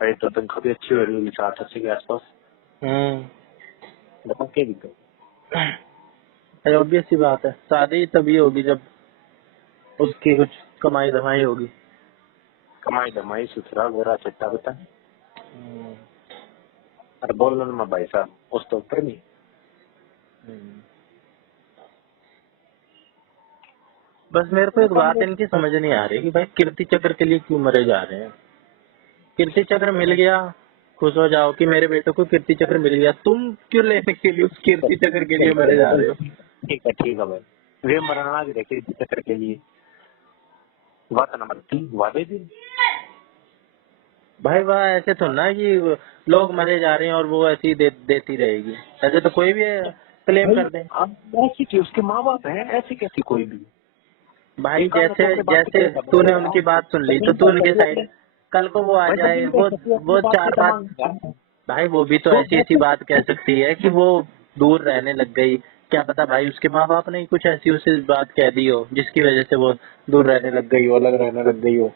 अरे तो तनख्वाह भी अच्छी हो रही होगी 60-80 के आसपास। बताओ क्या दिक्कत। ऑब्वियस सी बात है, शादी तभी होगी जब उसकी कुछ कमाई धमाई होगी। कमाई धमाई सुथरा गोरा चट्टा बता। अरे बोल ना भाई साहब उस तो ऊपर नहीं। बस मेरे को एक बात इनकी समझ नहीं आ रही कि भाई कीर्ति चक्र के लिए क्यों मरे जा रहे हैं। कीर्ति चक्र मिल गया, खुश हो जाओ कि मेरे बेटे को कीर्ति चक्र मिल गया, तुम क्यों लेने के लिए उस कीर्ति चक्र के लिए मरे जा रहे हो। ठीक है भाई, वे मरना भी देखे कीर्ति चक्र के लिए। बात नंबर 3 वादे दी भाई वाह, ऐसे तो ना कि लोग मरे जा रहे हैं और वो ऐसी देती रहेगी, ऐसे तो कोई भी क्लेम कर दे। ऐसी की उसके माँ बाप है, ऐसी कैसी कोई भी। भाई जैसे जैसे तूने उनकी बात सुन ली तो तू उनके साइड, कल को वो आ जाए, वो 4 बात, भाई वो भी तो ऐसी ऐसी बात कह सकती है कि वो दूर रहने लग गई। क्या पता भाई उसके माँ बाप ने कुछ ऐसी उसे बात कह दी हो जिसकी वजह से वो दूर रहने लग गई हो, अलग रहने लग गई हो,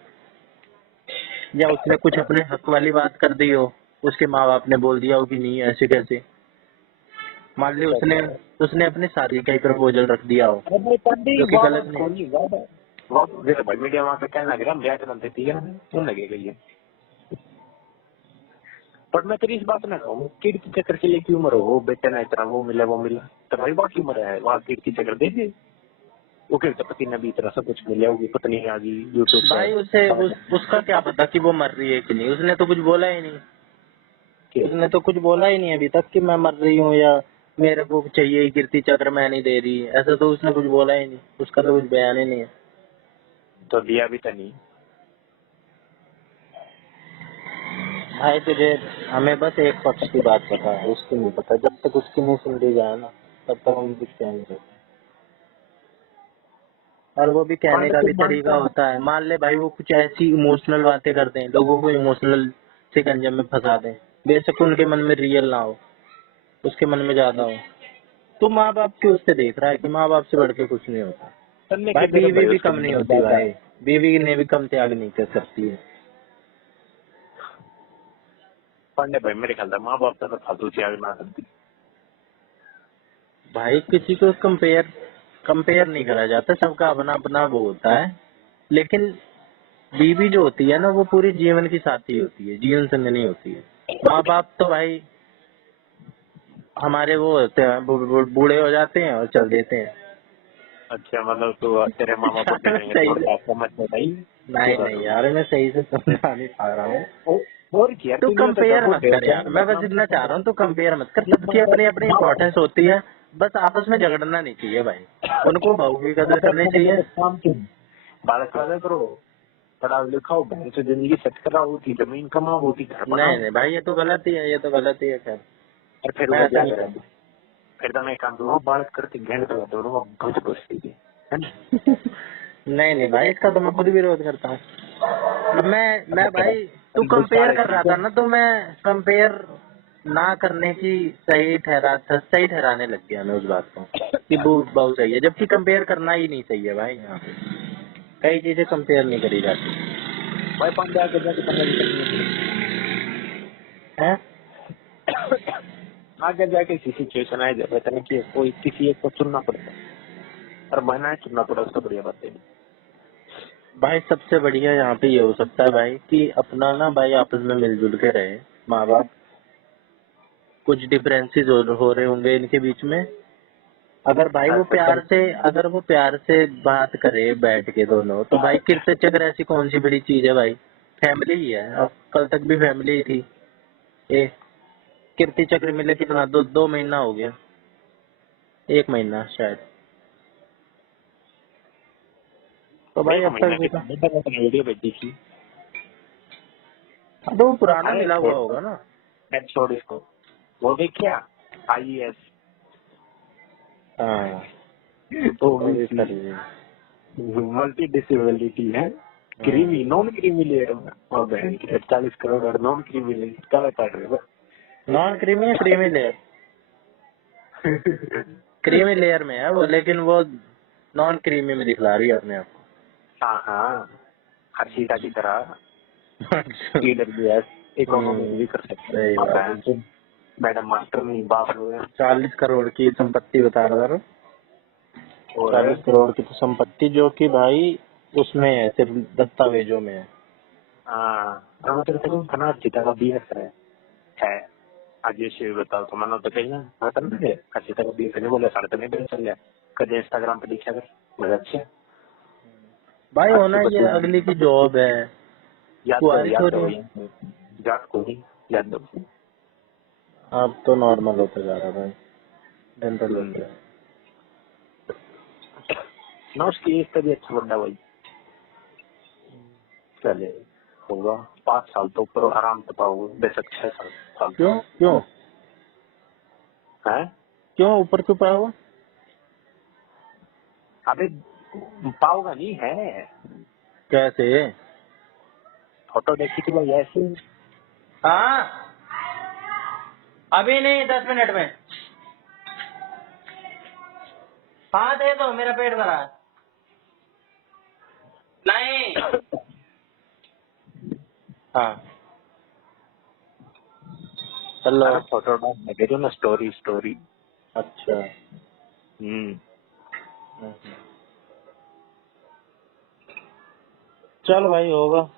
या उसने कुछ अपने हक वाली बात कर दी हो, उसके माँ बाप ने बोल दिया हो कि नहीं ऐसे कैसे। मान ली उसने उसने अपनी शादी का ही प्रपोजल रख दिया हो जो कि गलत नहीं। भाई मीडिया वहाँ पे कहने लग रहा ब्याह करना देती है क्यों लगेगा ये। पर मैं तेरी इस बात ना कहूँ कीर्ति चक्र के लिए क्यों मरो, वो बेटे ना इतना वो मिला तो भाई बात क्यों मरा है वहाँ कीर्ति चक्र दे दे। वो कहते पति ने भी इतना सब कुछ मिला होगी, पत्नी आ गई यूट्यूब भाई उसे उसका क्या पता कि वो मर रही है कि नहीं, उसने तो कुछ बोला ही नहीं। उसने तो कुछ बोला ही नहीं अभी तक कि मैं मर रही हूँ या मेरे को चाहिए कीर्ति चक्र मैं नहीं दे रही, ऐसा तो उसने कुछ बोला ही नहीं, उसका तो कुछ बयान ही नहीं है। तो दिया भी तो नहीं। भाई तुझे हमें बस एक पक्ष की बात पता है, उसकी नहीं पता। जब तक उसकी नहीं सुन ली जाए ना तब तक हम कुछ कह नहीं सकते। और वो भी कहने का भी तरीका होता है। मान ले भाई वो कुछ ऐसी इमोशनल बातें करते हैं, लोगों को इमोशनल शिकंजे में फंसा दें, बेशक उनके मन में रियल ना हो, उसके मन में ज्यादा हो, तो माँ बाप क्यों उससे देख रहा है कि माँ बाप से बढ़ के कुछ नहीं होता। भाई बीवी भी कम नहीं होती, भाई बीवी ने भी कम त्याग नहीं कर सकती है। पांडे भाई मेरे ख्याल माँ बाप तो फालतू त्याग ना करती। भाई किसी को कंपेयर नहीं करा जाता, सबका अपना अपना वो होता है। लेकिन बीवी जो होती है ना वो पूरी जीवन की साथी होती है, जीवन संगनी होती है। माँ बाप तो भाई हमारे वो होते हैं, बूढ़े हो जाते हैं और चल देते हैं। अच्छा मतलब तो तेरे मामा बूढ़े रहेंगे तो आपको मत बताइए। नहीं यार, मैं सही से समझा नहीं पा रहा हूँ। और क्या तू कंपेयर मत कर यार, मैं बस इतना चाह रहा हूँ, तू कंपेयर मत कर। सबकी अपनी अपनी इम्पोर्टेंस होती है, बस आपस में झगड़ना नहीं चाहिए भाई, उनको भाव की कदर करनी चाहिए। बालक वाला करो, पढ़ाओ लिखाओ, बहन से जिंदगी सेट कराओ, होती जमीन कमाओ, होती घर बनाओ। नहीं भाई ये तो गलत ही है, ये तो गलत ही है। खैर और फिर मैं ऐसा नहीं वो करता। फिर तो मैं काम करूँ बालक करके घंटे तो दोनों भूत बसती है ना। नहीं भाई, इसका तो मैं खुद विरोध करता हूँ। मैं भाई, तू कंपेयर कर रहा था ना, तो मैं कंपेयर ना करने की सही ठहराने लग गया मैं उस बात को कि बहुत सही है, जबकि कंपेयर करना ही नहीं चाहिए भाई। यहाँ पे कई चीजें कंपेयर नहीं करी जाती भाई पांडे आगे जाके पंगा भी करनी है। आगे जाके ऐसी सिचुएशन आए जब पता नहीं कि कोई किसी एक को चुनना पड़ता है और महिलाएं चुनना पड़ा, उसका बढ़िया बात है। भाई सबसे बढ़िया यहाँ पे ये हो सकता है भाई कि अपना ना भाई आपस में मिलजुल के रहे माँ बाप। कुछ डिफरेंसेस हो रहे होंगे इनके बीच में, अगर भाई वो प्यार से बात करे बैठ के दोनों, तो भाई कीर्ति चक्र ऐसी कौन सी बड़ी चीज है भाई, फैमिली ही है। अब कल तक भी फैमिली ही थी। ए कीर्ति चक्र मिले कितना, 2 महीना हो गया, 1 महीना शायद। तो भाई अब तक भी वीडियो भेजी थी। तो पुराना मिला हुआ होगा ना। छोड़ इसको, वो देखिया IES हाँ तो तो मल्टी डिसेबिलिटी है, क्रीमी नॉन क्रीमी लेयर में और 40 करोड़ और नॉन क्रीमी लेयर क्या काट रहे हो। नॉन क्रीमी है, क्रीमी लेयर क्रीमी लेयर में है वो, लेकिन वो नॉन क्रीमी में दिखला रही है अपने आप हाँ हर्षिता की तरह को। TWS इकोनॉमी भी कर सकते सही बात है। हैं। मैडम मास्टर नहीं बाप हुए 40 करोड़ की संपत्ति बता रहा था। और 40 करोड़ की तो संपत्ति जो कि भाई उसमें है, सिर्फ दस्तावेजों में है। हाँ मतलब खाना जीता का भी है आज ये शेर बताओ तो मानो तो कहीं ना मतलब नहीं है अच्छी तरह भी करने बोले साढ़े तो नहीं बेच चल गया कदे इंस्टाग्राम पे दिखा कर मजा अच्छा भाई होना अच्छी ये बच्ची अगली की जॉब है, कुआरी याद थोड़ी दो है। याद को नहीं याद दो अब तो नॉर्मल होता जा रहा है भाई, जनरल होता है। ना उसकी एज का भी अच्छा बंदा भाई चले होगा 5 साल तो ऊपर आराम से पाओगे बेशक 6 साल क्यों क्यों है क्यों ऊपर क्यों पाया हुआ? अबे पाओगा नहीं है कैसे? फोटो देखी थी भाई ऐसे हाँ अभी नहीं, 10 मिनट में। हाँ दे दो, मेरा पेट भरा है। नहीं। हाँ हेलो। अरे फोटो लगे जो ना स्टोरी स्टोरी अच्छा। चल भाई होगा,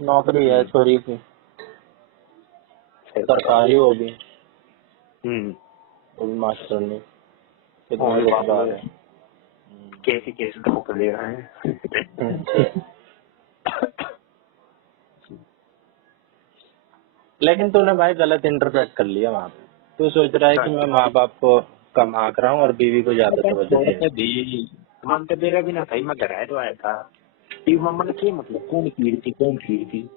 नौकरी है छोरी की, सरकारी होगी, वो भी मास्टर नहीं, कितना बेकार है। कैसे कैसे तो ले रहा है लेकिन तूने भाई गलत इंटरप्रेट कर लिया वहाँ पे। तू सोच रहा है कि मैं माँ बाप को कम आंक रहा हूँ और बीवी को ज्यादा तवज्जो दे रहा हूँ। मन तो मेरा भी ना था मैं घर आया तो आया था टीम मम्मा ने क्या मतलब कौन कीर्ति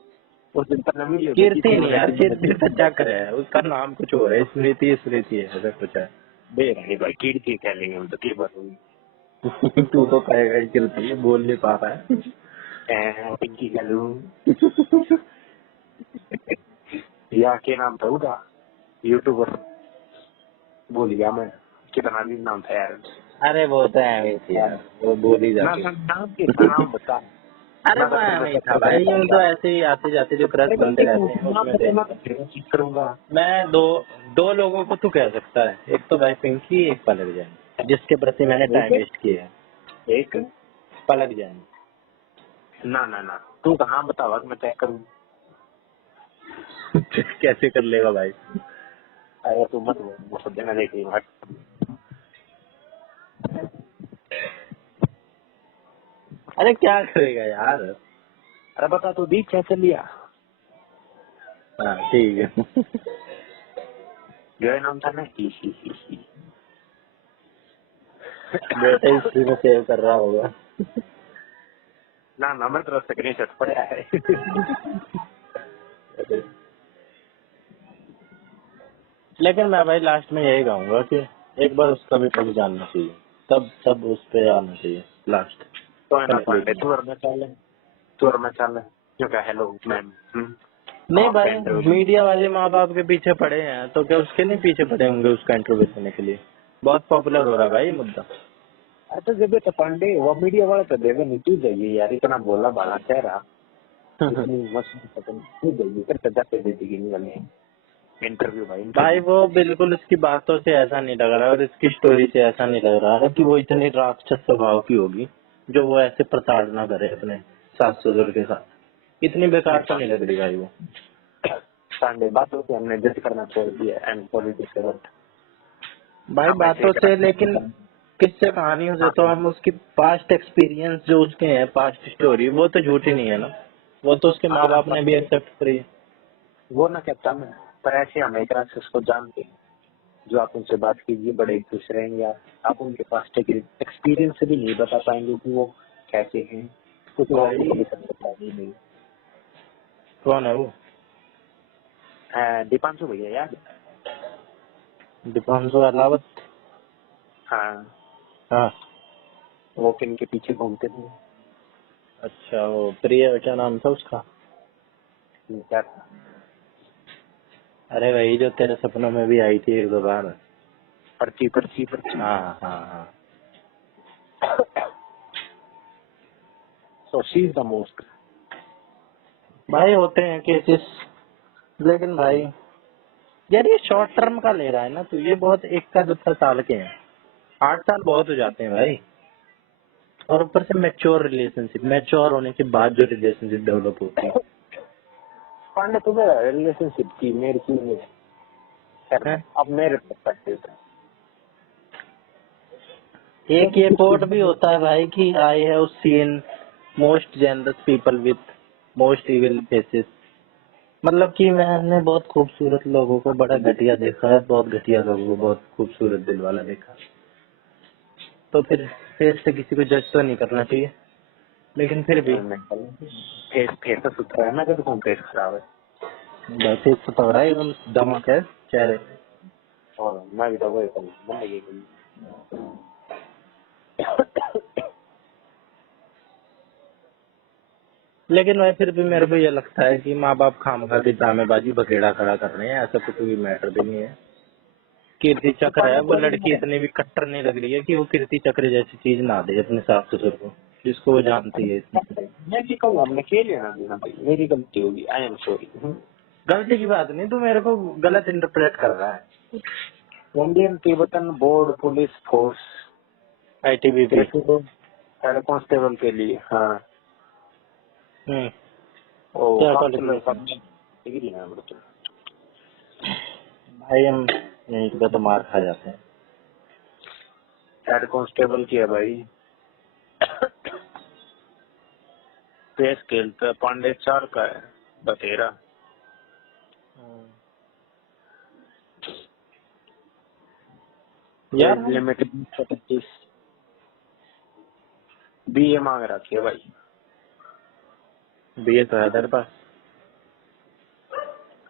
उस दिन पर वीडियो कीर्ति नहीं यार, कीर्ति तो चक्र है, उसका नाम कुछ और है, स्मृति स्मृति है, ऐसा कुछ है। दे रहे भाई कीर्ति कह लेंगे हम तो की बात होगी तू तो कहेगा ही कीर्ति, बोल नहीं पा रहा है। पिंकी कलू या के नाम था उसका यूट्यूबर भूल गया मैं कितना भी नाम था यार अरे वो तो है यार, वो बोल ही ना जाती ना है। नाम के था नाम बता अरे वो है था भाई, यूं तो ऐसे ही आते जाते जो क्रश बनते रहते हैं उसमें से। करूंगा मैं दो लोगों को तू कह सकता है, एक तो भाई पिंकी, एक पलक जैन, जिसके प्रति मैंने टाइम वेस्ट किया है। एक पलक जैन। ना ना ना तू तो नाम बतावा मैं चेक करूँ कैसे कर लेगा भाई? अरे तू मत वो सब देना देख लियो अरे क्या करेगा यार? अरे बता तू दी कैसे लिया हाँ ठीक है। जो नाम था ना बेटा हिस्ट्री में सेव कर रहा होगा। ना ना मैं तरफ स्क्रीनशॉट पड़ा है लेकिन मैं भाई लास्ट में यही कहूंगा कि एक बार उसका भी पक्ष जानना चाहिए, तब उस पे आना चाहिए लास्ट। तो है ना पांडे तू और मैं चाल जो क्या हेलो मैम नहीं भाई, मीडिया वाले माँ बाप के पीछे पड़े हैं तो क्या उसके नहीं पीछे पड़े होंगे उसका इंटरव्यू देने के लिए? बहुत पॉपुलर हो रहा है भाई ये मुद्दा। अच्छा जब तो पांडे वो मीडिया वाला तो देवे नहीं तू जाइए यार इतना बोला बाला चेहरा इतनी मस्त पसंद तू जाइए फिर सजा पे दे देगी नहीं इंटरव्यू भाई वो बिल्कुल उसकी बातों से ऐसा नहीं लग रहा और इसकी स्टोरी से ऐसा नहीं लग रहा है कि वो इतनी राक्षस स्वभाव की होगी जो वो ऐसे प्रताड़ना करे अपने सास ससुर के साथ। इतनी बेकार तो नहीं लग रही भाई वो। पांडे बातों से हमने जज करना छोड़ दिया एंड पॉलिटिक्स भाई बातों से, लेकिन किससे कहानियों से तो हम उसकी पास्ट एक्सपीरियंस जो उसके हैं, पास्ट स्टोरी, वो तो झूठी नहीं है ना, वो तो उसके माँ बाप ने भी एक्सेप्ट करी है। वो ना कहता मैं पर ऐसे हम एक राक्षस को जानते हैं जो आप उनसे बात कीजिए बड़े खुश रहेंगे आप उनके पास एक्सपीरियंस से भी नहीं बता पाएंगे कि वो कैसे हैं कुछ नहीं। कौन है वो? दीपांशु भैया यार दीपांशु अहलावत। हाँ हाँ वो किन के पीछे घूमते थे अच्छा, वो प्रिय क्या नाम था उसका? क्या अरे वही जो तेरे सपनों में भी आई थी एक दो बार। पर्ची पर्ची हाँ हाँ हाँ। So she is the most भाई होते हैं केसेस, लेकिन भाई यार ये शॉर्ट टर्म का ले रहा है ना, तो ये बहुत 21-22 साल के हैं, 8 साल बहुत हो जाते हैं भाई। और ऊपर से मैच्योर रिलेशनशिप, मैच्योर होने के बाद जो रिलेशनशिप डेवलप होती है। पांडे तुम्हें रिलेशनशिप की मेरी की नहीं हैं? अब मेरे पर्सपेक्टिव से एक ये कोट भी होता है भाई कि I have seen most generous people with most evil faces. मतलब कि मैंने बहुत खूबसूरत लोगों को बड़ा घटिया देखा है, बहुत घटिया लोगों को बहुत खूबसूरत दिल वाला देखा। तो फिर फेस से किसी को जज तो नहीं करना चाहिए, लेकिन फिर भी फेस फेस तो सुथरा है ना, कि तुम फेस खराब है फेस तो हो रहा है एकदम दमक है चेहरे पे। और मैं भी तो वही करूँ बंदगी करूँ। लेकिन वह फिर भी मेरे को ये लगता है कि माँ बाप खामखा की ड्रामेबाजी बखेड़ा खड़ा कर रहे हैं, ऐसा कुछ भी मैटर भी नहीं है। कीर्ति चक्र है, वो लड़की इतनी भी कट्टर नहीं लग रही है कि वो कीर्ति चक्र जैसी चीज ना दे अपने सास ससुर को, जिसको वो जानती है इतनी। मैं भी कहूँगा हमने खेल लेना देना भाई, मेरी गलती होगी, आई एम सॉरी। गलती की बात नहीं, तू मेरे को गलत इंटरप्रेट कर रहा है। Indian Tibetan board police force ITBP। Head constable के लिए, हाँ वो क्या काउंसलर क्वालिफिकेशन? डिग्री है मेरे को। भाई हम यहीं पे तो मार खा जाते हैं। हेड कांस्टेबल की है भाई। पे स्केल तो पांडे 4 का है, बतेरा यार लिमिट 25 BA मांग रखी है भाई। BA तो है तेरे पास।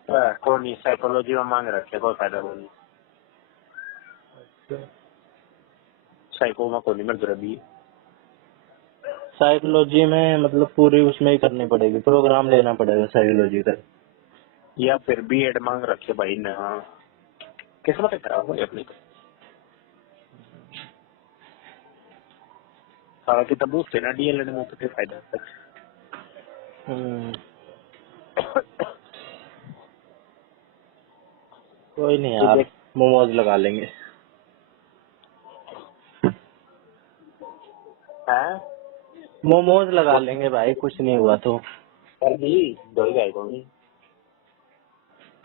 कोई नहीं, साइकोलॉजी में मांग रखे है, कोई फायदा नहीं। साइको में कोई नहीं मिल रहा BA। साइकोलॉजी में मतलब पूरी उसमें ही करनी पड़ेगी, प्रोग्राम लेना पड़ेगा साइकोलॉजी का। या फिर B.Ed मांग रखे भाई ने। हाँ किस्मत है खराब भाई अपनी। सारा किताब पूछते ना DLED में, तो फिर फायदा है। कोई नहीं ये यार, देख मोमोज लगा लेंगे। है मोमोज लगा लेंगे भाई, कुछ नहीं हुआ तो। कर दी दो गए कौन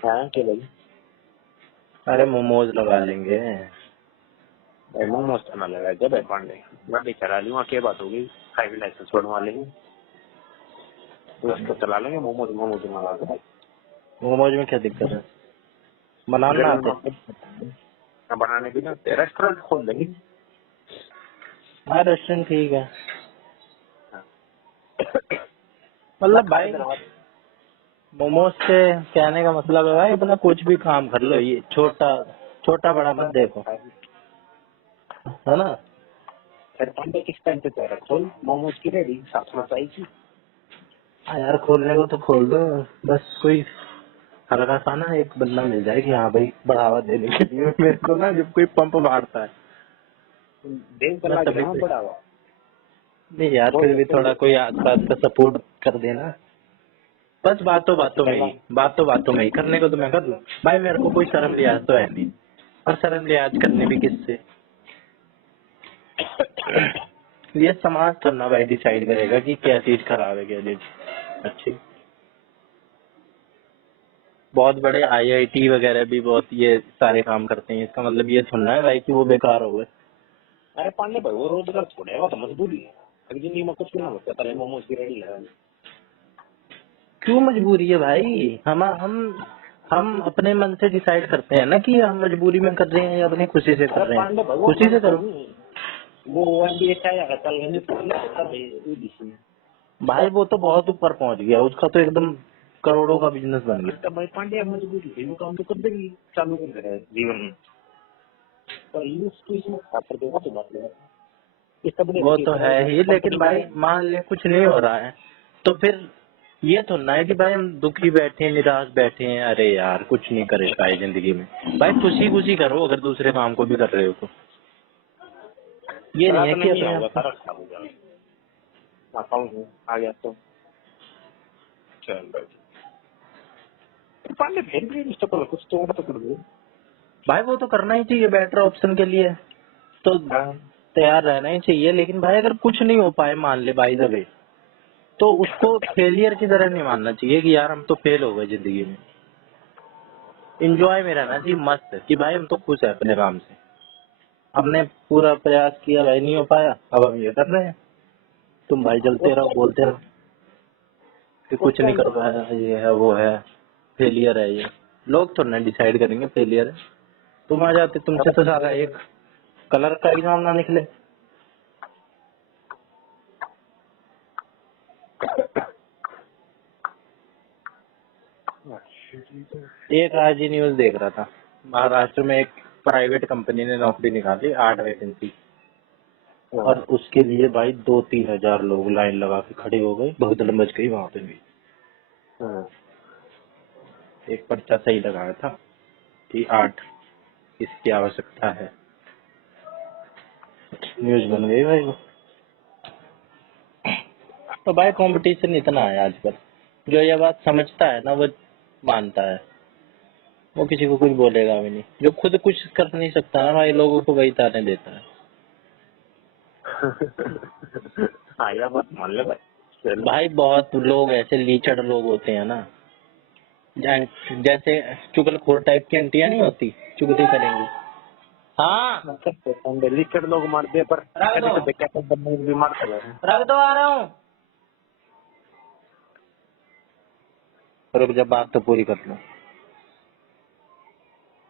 है के भाई। अरे मोमोज लगा लेंगे। मोमोज तो ना लगा जब है पांडे, गाड़ी चला ली वहाँ, क्या बात होगी, ड्राइविंग लाइसेंस बनवा लेंगे, उसको चला लेंगे। मोमोज मोमोज मंगा के भाई, मोमोज में क्या दिक्कत है, बनाना गर्मी आते। में बनाने की ना रेस्टोरेंट खोल देंगे। हाँ रेस्टोरेंट ठीक है। मतलब भाई मोमोज से कहने का मतलब है भाई अपना कुछ भी काम कर लो, ये छोटा छोटा बड़ा मत देखो, है ना। फिर पांडे किस टाइम पे तैयार खोल मोमोज की रेडी साथ में चाहिए। हाँ यार खोलने को तो खोल दो, बस कोई हल्का सा ना एक बंदा मिल जाए कि हाँ भाई बढ़ावा देने के लिए मेरे को ना, जब कोई पंप मारता है देव मैं कला तभी हाँ से। बढ़ावा नहीं यार फिर भी थोड़ा कोई आसपास का सपोर्ट कर देना, बस बातों में ही करने को तो मैं कर लूँ भाई, मेरे को कोई शर्म लिहाज तो है नहीं, और शर्म लिहाज करने भी किससे। ये समाज तो ना भाई डिसाइड करेगा कि क्या चीज खराब है क्या चीज अच्छी। बहुत बड़े IIT वगैरह भी बहुत ये सारे काम करते हैं, इसका मतलब ये थोड़ा है भाई कि वो बेकार हो गए। अरे पांडे भाई वो रोजगार छोड़े, वो तो मजबूरी है। अगर जिंदगी में कुछ भी ना होता पहले मोमोज की रेडी लगा। क्यों मजबूरी है भाई, हम अपने मन से डिसाइड करते हैं ना कि हम मजबूरी में कर रहे हैं या अपनी खुशी से कर अरे रहे हैं, पांडे भाई वो खुशी मन से से करो। नहीं, वो MBA चाहेगा चल गए तो भाई वो तो बहुत ऊपर पहुंच गया, उसका तो एकदम करोड़ों का बिजनेस बन गया। भाई पांडे मजबूरी है, वो काम तो कर देंगे, चालू कर देगा जीवन में। पर यूज तो इसमें खातर देगा तो बात है। वो तो है ही, लेकिन भाई मान ले कुछ नहीं हो रहा है तो फिर ये तो ना है कि भाई हम दुखी बैठे हैं निराश बैठे हैं, अरे यार कुछ नहीं करे पाए जिंदगी में। भाई खुशी खुशी करो, अगर दूसरे काम को भी कर रहे हो तो ये नहीं है कि नहीं अपने होगा, आप को। सारा खराब हो जाएगा। अकाउंट आ गया तो चल भाई। पाल ले फिर भी स्टॉक कुछ तो और तो कर दो भाई। वो तो करना ही चाहिए, बेटर ऑप्शन के लिए तो तैयार रहना ही चाहिए। लेकिन भाई अगर कुछ नहीं हो पाए मान ले बाई द वे, तो उसको फेलियर की तरह नहीं मानना चाहिए कि यार हम तो फेल हो गए जिंदगी में। इंजॉय में रहना चाहिए मस्त, कि भाई हम तो खुश है अपने काम से, हमने पूरा प्रयास किया भाई, नहीं हो पाया, अब हम ये कर रहे हैं। तुम भाई चलते रहो, बोलते रहो कि कुछ नहीं कर पाया, ये है वो है, फेलियर है ये। लोग थोड़ा ना डिसाइड करेंगे फेलियर है। तुम आ जाते, तुमसे तो सारा एक कलर का एग्जाम ना निकले। एक आज ही न्यूज देख रहा था, महाराष्ट्र में एक प्राइवेट कंपनी ने नौकरी निकाली 8 वैकेंसी, और उसके लिए भाई 2-3 हजार लोग लाइन लगा के खड़े हो गए, भगदड़ मच गई वहां पे भी। एक पर्चा सही लगाया था कि 8 इसकी आवश्यकता है, न्यूज बन गई भाई वो। तो भाई कंपटीशन इतना है आजकल, जो ये बात समझता है ना वो मानता है, वो किसी को कुछ बोलेगा भी नहीं। जो खुद कुछ कर नहीं सकता ना भाई, लोगों को वही ताने देता है। आया बात मान ले भाई। भाई बहुत लोग ऐसे लीचड़ लोग होते हैं ना, जैसे चुगलखोर टाइप की आंटियां नहीं होती, चुगली करेंगी। हाँ लीचड़ लोग मार दे पर रख दो, भी मारते हैं। रख दो, आ रहा हूँ। रुक जा, बात तो पूरी कर लो।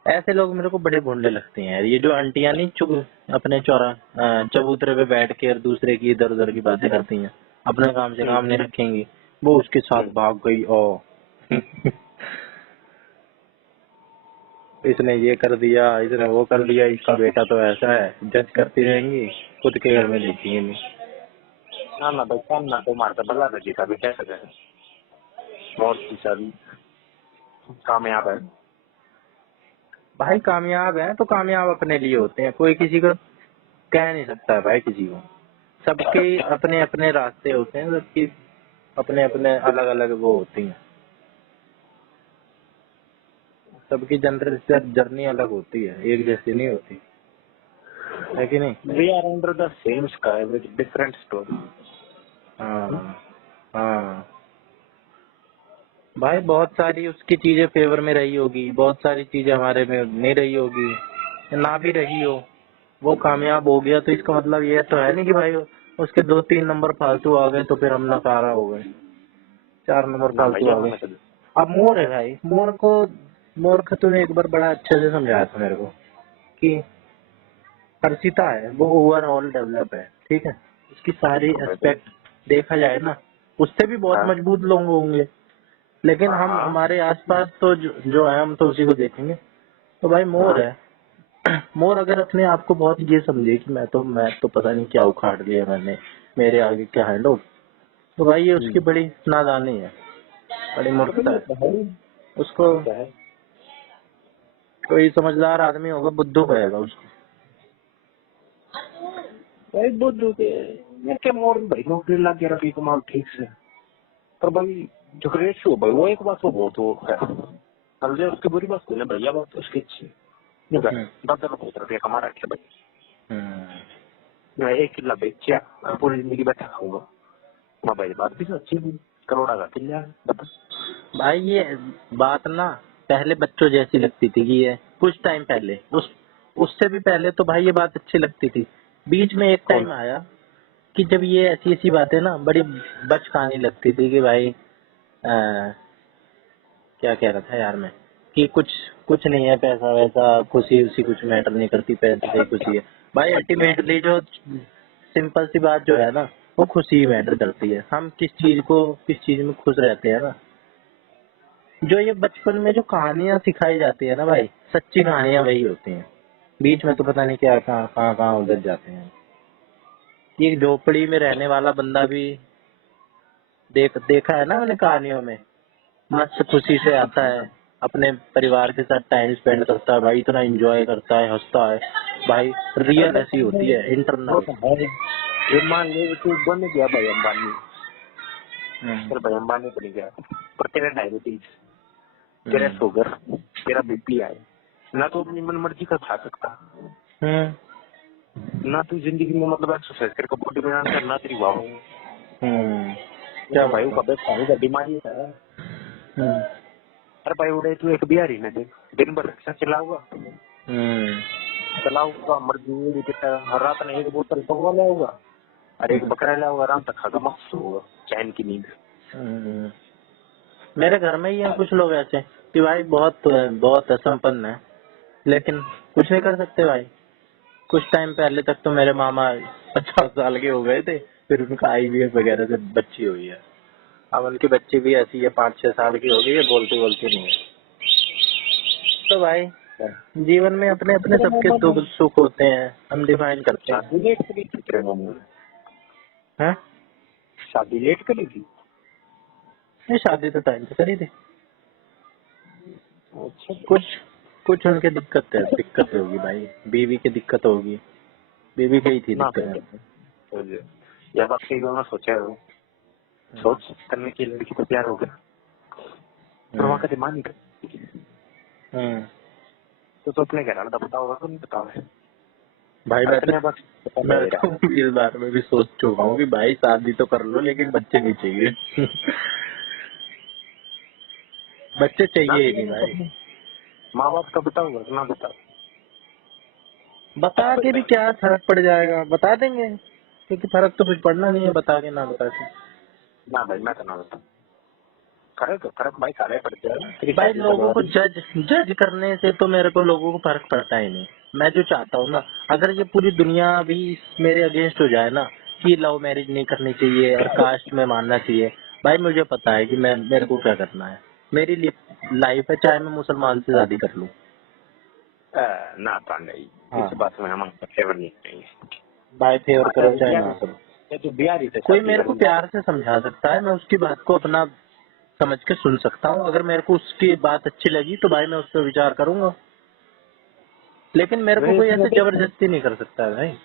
ऐसे लोग मेरे को बड़े भोंडे लगते हैं यार, ये जो आंटियां नहीं चुग अपने चबूतरे पे बैठ के और दूसरे की इधर उधर की बातें करती हैं, अपने काम से काम नहीं रखेंगी, वो उसके साथ भाग गई ओ इसने ये कर दिया, इसने वो कर दिया, इसका बेटा तो ऐसा है, जज करती रहेंगी, खुद के घर में देखेंगे नहीं। ना भाई काम ना तो मारता बल्ला रजी का भी कैसे करे, बहुत सारी कामयाब है भाई। कामयाब है तो कामयाब अपने लिए होते हैं, कोई किसी को कह नहीं सकता है भाई किसी को। सबके अपने अपने रास्ते होते हैं, सबकी अपने अपने अलग अलग वो होती हैं, सबकी जर्नी अलग होती है, एक जैसी नहीं होती है कि नहीं। We are under the same sky with different story. हाँ हाँ भाई, बहुत सारी उसकी चीजें फेवर में रही होगी, बहुत सारी चीजें हमारे में नहीं रही होगी, ना भी रही हो। वो कामयाब हो गया तो इसका मतलब ये तो है नहीं कि भाई उसके 2-3 नंबर फालतू आ गए तो फिर हम नकारा हो गए, 4 नंबर फालतू आ गए। अब मोर है भाई, मोर का तूने एक बार बड़ा अच्छे से समझाया था मेरे को कि हर्षिता है वो ओवरऑल डेवलप है, ठीक है, उसकी सारी एस्पेक्ट देखा जाए ना, उससे भी बहुत मजबूत लोग होंगे, लेकिन हम हमारे आसपास तो जो है हम तो उसी को देखेंगे। तो भाई मोर है, मोर अगर अपने आप को बहुत ये समझे कि मैं तो पता नहीं क्या उखाड़ लिया मैंने, मेरे आगे क्या है लोग, तो भाई ये उसकी बड़ी नादानी है, बड़ी मूर्खता है। उसको कोई समझदार आदमी होगा बुद्धू कहेगा उसको। भाई बुद्धू के मैं क्या मोर भाई नौकरी लग गया रखी कमाल ठीक से, पर भाई जो रेशियो भाई वो एक बात तो बहुत वो है, कल जो उसकी बुरी बात बोले भैया बात उसकी अच्छी है, 10 रुपया कमा रखे भाई, मैं 1 किला बेचा पूरी जिंदगी बैठा खाऊंगा, मैं भाई बात भी तो अच्छी हुई, करोड़ा का किला बता भाई। ये बात ना पहले बच्चों जैसी लगती थी कि ये कुछ टाइम पहले, उससे भी पहले तो भाई ये बात अच्छी लगती थी। बीच में एक टाइम आया कि जब ये ऐसी ऐसी बातें ना बड़ी बचकानी लगती थी कि भाई क्या कह रहा था यार मैं, कि कुछ कुछ नहीं है, पैसा वैसा खुशी उसी कुछ मैटर नहीं करती, पैसे से ही खुशी है भाई। अल्टीमेटली जो सिंपल सी बात जो है ना, वो खुशी ही मैटर करती है। हम किस चीज में खुश रहते हैं ना, जो ये बचपन में जो कहानियां सिखाई जाती है ना भाई, सच्ची कहानियां वही होती हैं। बीच में तो पता नहीं क्या कहाँ उलझ जाते हैं। ये झोपड़ी में रहने वाला बंदा भी देखा है ना मैंने कहानियों में, मस्त खुशी से आता है, अपने परिवार के साथ टाइम स्पेंड करता है भाई, इतना एंजॉय करता है, हंसता है भाई। रियल ऐसी होती है इंटरनल। ये मान ले तू बन गया भाई अंबानी, फिर भाई अंबानी बन गया पर तेरे डायबिटीज तेरा शुगर, तेरा बीपी आए, ना तो अपनी मन मर्जी का खा सकता, ना तू जिंदगी में मतलब एक्सरसाइज करके बॉडी बनाना करना तेरी वाह। क्या भाई कब का बीमारी है। अरे भाई उड़े तू एक बिहारी ने देख, दिन भर रिक्शा चलाऊगा मर्जी हर रात ने एक बोतल पकवा लाऊगा और एक बकरा लाऊगा, आराम तक खागा, मस्त होगा, चैन की नींद। मेरे घर में ही है कुछ लोग ऐसे कि भाई बहुत संपन्न है, लेकिन कुछ नहीं कर सकते भाई। कुछ टाइम पहले तक तो मेरे मामा 50 साल के हो गए थे, फिर उनका IVF वगैरह से बच्ची हुई है। अब उनकी बच्ची भी ऐसी है 5-6 साल की हो गई है, बोलती नहीं है। तो भाई जीवन में अपने अपने सबके दुख सुख होते हैं, हम डिफाइन करते हैं। शादी लेट करी थी? नहीं, शादी तो टाइम से करी थी। अच्छा, कुछ उनके दिक्कत होगी भाई, बीवी की दिक्कत होगी, बीवी की ही थी दिक्कत। या बात कई दोनों सोचा हो, सोच करने की लड़की को प्यार हो गया तो वहाँ का दिमाग नहीं कर तो अपने घर वाला पता होगा तो नहीं पता है भाई। मैं तो इस बारे में भी सोच चुका हूँ कि भाई शादी तो कर लो लेकिन बच्चे नहीं चाहिए। बच्चे चाहिए ही नहीं भाई। माँ बाप का बताओगा ना बता के भी क्या फर्क पड़ जाएगा, बता देंगे क्योंकि फर्क तो कुछ पड़ना नहीं है बता के ना बता के। ना भाई मैं तो ना बता, फर्क भाई सारे पड़ते हैं भाई। लोगों को जज करने से तो मेरे को लोगों को फर्क पड़ता ही नहीं। मैं जो चाहता हूँ ना, अगर ये पूरी दुनिया भी मेरे अगेंस्ट हो जाए ना कि लव मैरिज नहीं करनी चाहिए और कास्ट में मानना चाहिए, भाई मुझे पता है कि मेरे को क्या करना है। मेरी लाइफ है, चाहे मैं मुसलमान से शादी कर लूँ। ना पांडे इस बात में हम फेवर नहीं करेंगे भाई। फेवर करो चाहे ना करो, तो बिहारी से कोई मेरे को प्यार से समझा सकता है, मैं उसकी बात को अपना समझ के सुन सकता हूँ। अगर मेरे को उसकी बात अच्छी लगी तो भाई मैं उस पर विचार करूंगा, लेकिन मेरे को कोई ऐसे जबरदस्ती नहीं कर सकता है भाई।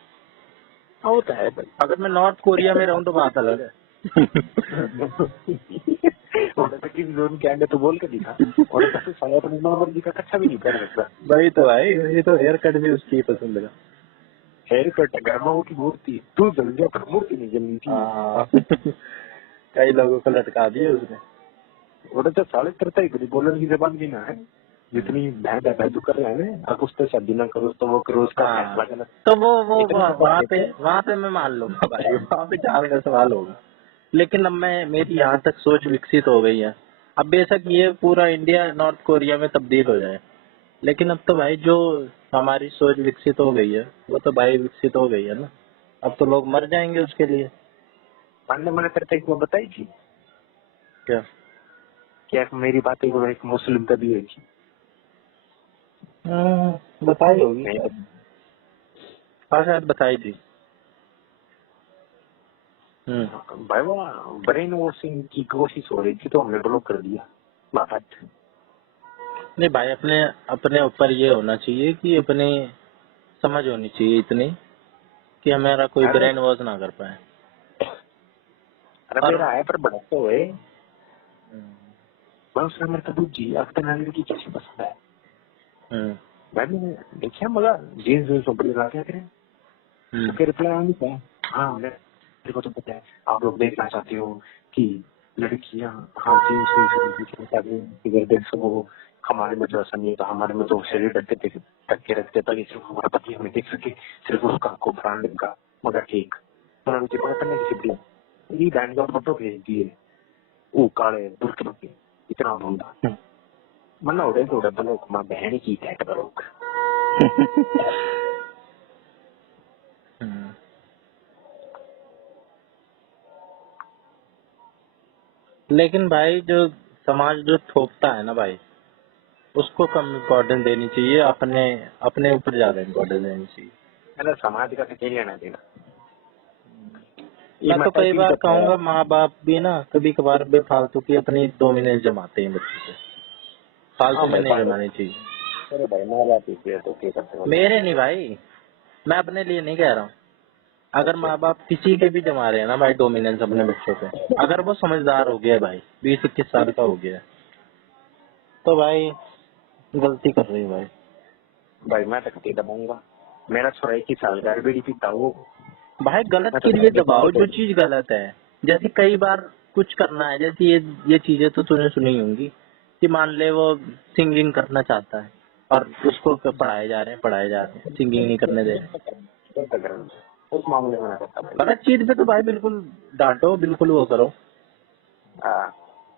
होता है भाई। अगर मैं नॉर्थ कोरिया में रहूँ तो बात अलग है। के आगे तो बोल के दिखा और अपनी नॉर्मल का कच्चा भी नहीं कर सकता भाई। तो भाई ये तो हेयर कट भी उसकी पसंद है। हेयर कट गर्माओं की मूर्ति तू जल गया पर मूर्ति नहीं जलनी थी। कई लोगों को लटका दिए उसने। वो तो साले करता ही कभी बोलने की जबान भी ना है, जितनी बहदू कर रहे हैं आप उससे शादी ना करो तो वो करो, उसका फैसला गलत। तो वो वहाँ पे मैं मान लूंगा भाई, वहाँ पे जान का सवाल होगा। लेकिन अब मेरी यहाँ तक सोच विकसित हो गई है। अब बेशक ये पूरा इंडिया नॉर्थ कोरिया में तब्दील हो जाए, लेकिन अब तो भाई जो हमारी सोच विकसित हो गई है वो तो भाई विकसित हो गई है ना। अब तो लोग मर जाएंगे उसके लिए। मैंने करते वो बताई थी क्या मेरी बातें को एक मुस्लिम तभी है कि बताई होगी, हाँ शायद बताई थी। भाई वो ब्रेन वॉशिंग की कोशिश हो रही थी तो हमने ब्लॉक कर दिया। बात नहीं भाई, अपने अपने ऊपर ये होना चाहिए कि अपने समझ होनी चाहिए इतनी कि हमारा कोई ब्रेन वॉश ना कर पाए। अरे मेरा है पर बड़ा तो है बस मेरे को जी आपके नानी की कैसी पसंद है। मैंने देखिए मगर जीन्स जीन्स ऊपर लगा क्या करें तो रिप्लाई आनी था। हाँ मेरे को तो पता है आप लोग देखना चाहते हो कि लड़कियां हाँ जीन्स वो हमारे में जो ऐसा नहीं था, हमारे में तो शरीर ढक के रखते ताकि सिर्फ हमारा पति हमें देख सके, सिर्फ उसका को ब्रांड का। मगर ठीक उन्होंने मुझे पता करने की सिद्धि ये बैंड का फोटो भेज दिए वो काले बुरके के इतना ढूंढा मना उड़े तो उड़े बलोक माँ बहन की है बलोक। लेकिन भाई जो समाज जो थोपता है ना भाई, उसको कम इम्पोर्टेंस देनी चाहिए, अपने अपने ऊपर ज्यादा इम्पोर्टेंस देनी चाहिए। अरे समाज का तो लेना देना। मैं तो कई बार कहूँगा माँ बाप भी ना कभी कभार बेफालतू की अपनी डोमिनेंस जमाते हैं बच्चे से, फालतू में नहीं जमानी चाहिए। अरे भाई माँ बाप ही तो क्या करते हैं मेरे नहीं भाई, मैं अपने लिए नहीं कह रहा हूँ। अगर माँ बाप किसी के भी जमा रहे हैं ना भाई डोमिनेंस अपने बच्चों पे, अगर वो समझदार हो गया भाई 20-21 साल का हो गया तो भाई गलती कर रही है भाई। भाई मैं तक दबाऊंगा, मेरा छोरा 21 साल का बीड़ी पीता वो। भाई गलत मैं के तो लिए दबाओ जो चीज गलत है। जैसे कई बार कुछ करना है, जैसे ये चीजें तो तूने सुनी होंगी कि मान ले वो सिंगिंग करना चाहता है और उसको पढ़ाए जा रहे हैं सिंगिंग नहीं करने दे रहे। उस मामले में ना करता भाई। गलत चीज पे तो भाई बिल्कुल डांटो, बिल्कुल वो करो, हाँ,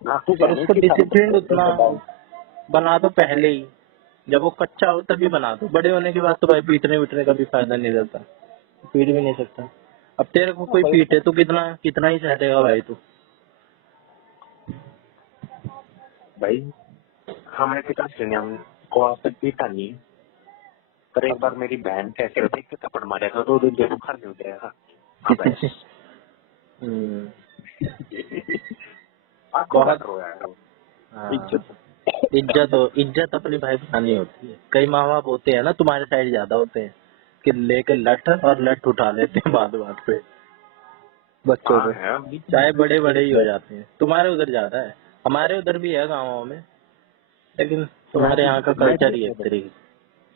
ना तू पर उसको डिसिप्लिन उतना बना दो पहले ही। जब वो कच्चा हो तभी बना दो, बड़े होने के बाद तो भाई पीटने वीटने का भी फायदा नहीं रहता, पीट भी नहीं सकता। अब तेरे को कोई पीटे तो कितना कितना ही सहलेगा भाई तू। भाई हमारे पिताश्री ने हमको आज तक पीटा नहीं, पर एक बार मेरी बहन कैसे देख के थप्पड़ मारा था, 2 दिन के बुखार नहीं उतरा था। हाँ भाई। आपको बहुत रोया है। हाँ, इज्जत इज्जत अपनी भाई बनानी होती है। कई माँ बाप होते हैं ना तुम्हारे साइड ज्यादा होते हैं कि लेके लठ और लठ उठा लेते हैं बात बात पे बच्चों हाँ पे, है अभी। चाहे बड़े बड़े ही हो जाते हैं। तुम्हारे उधर ज्यादा है, हमारे उधर भी है गाँवों में, लेकिन तुम्हारे यहाँ का कल्चर ही है एक तरीके से।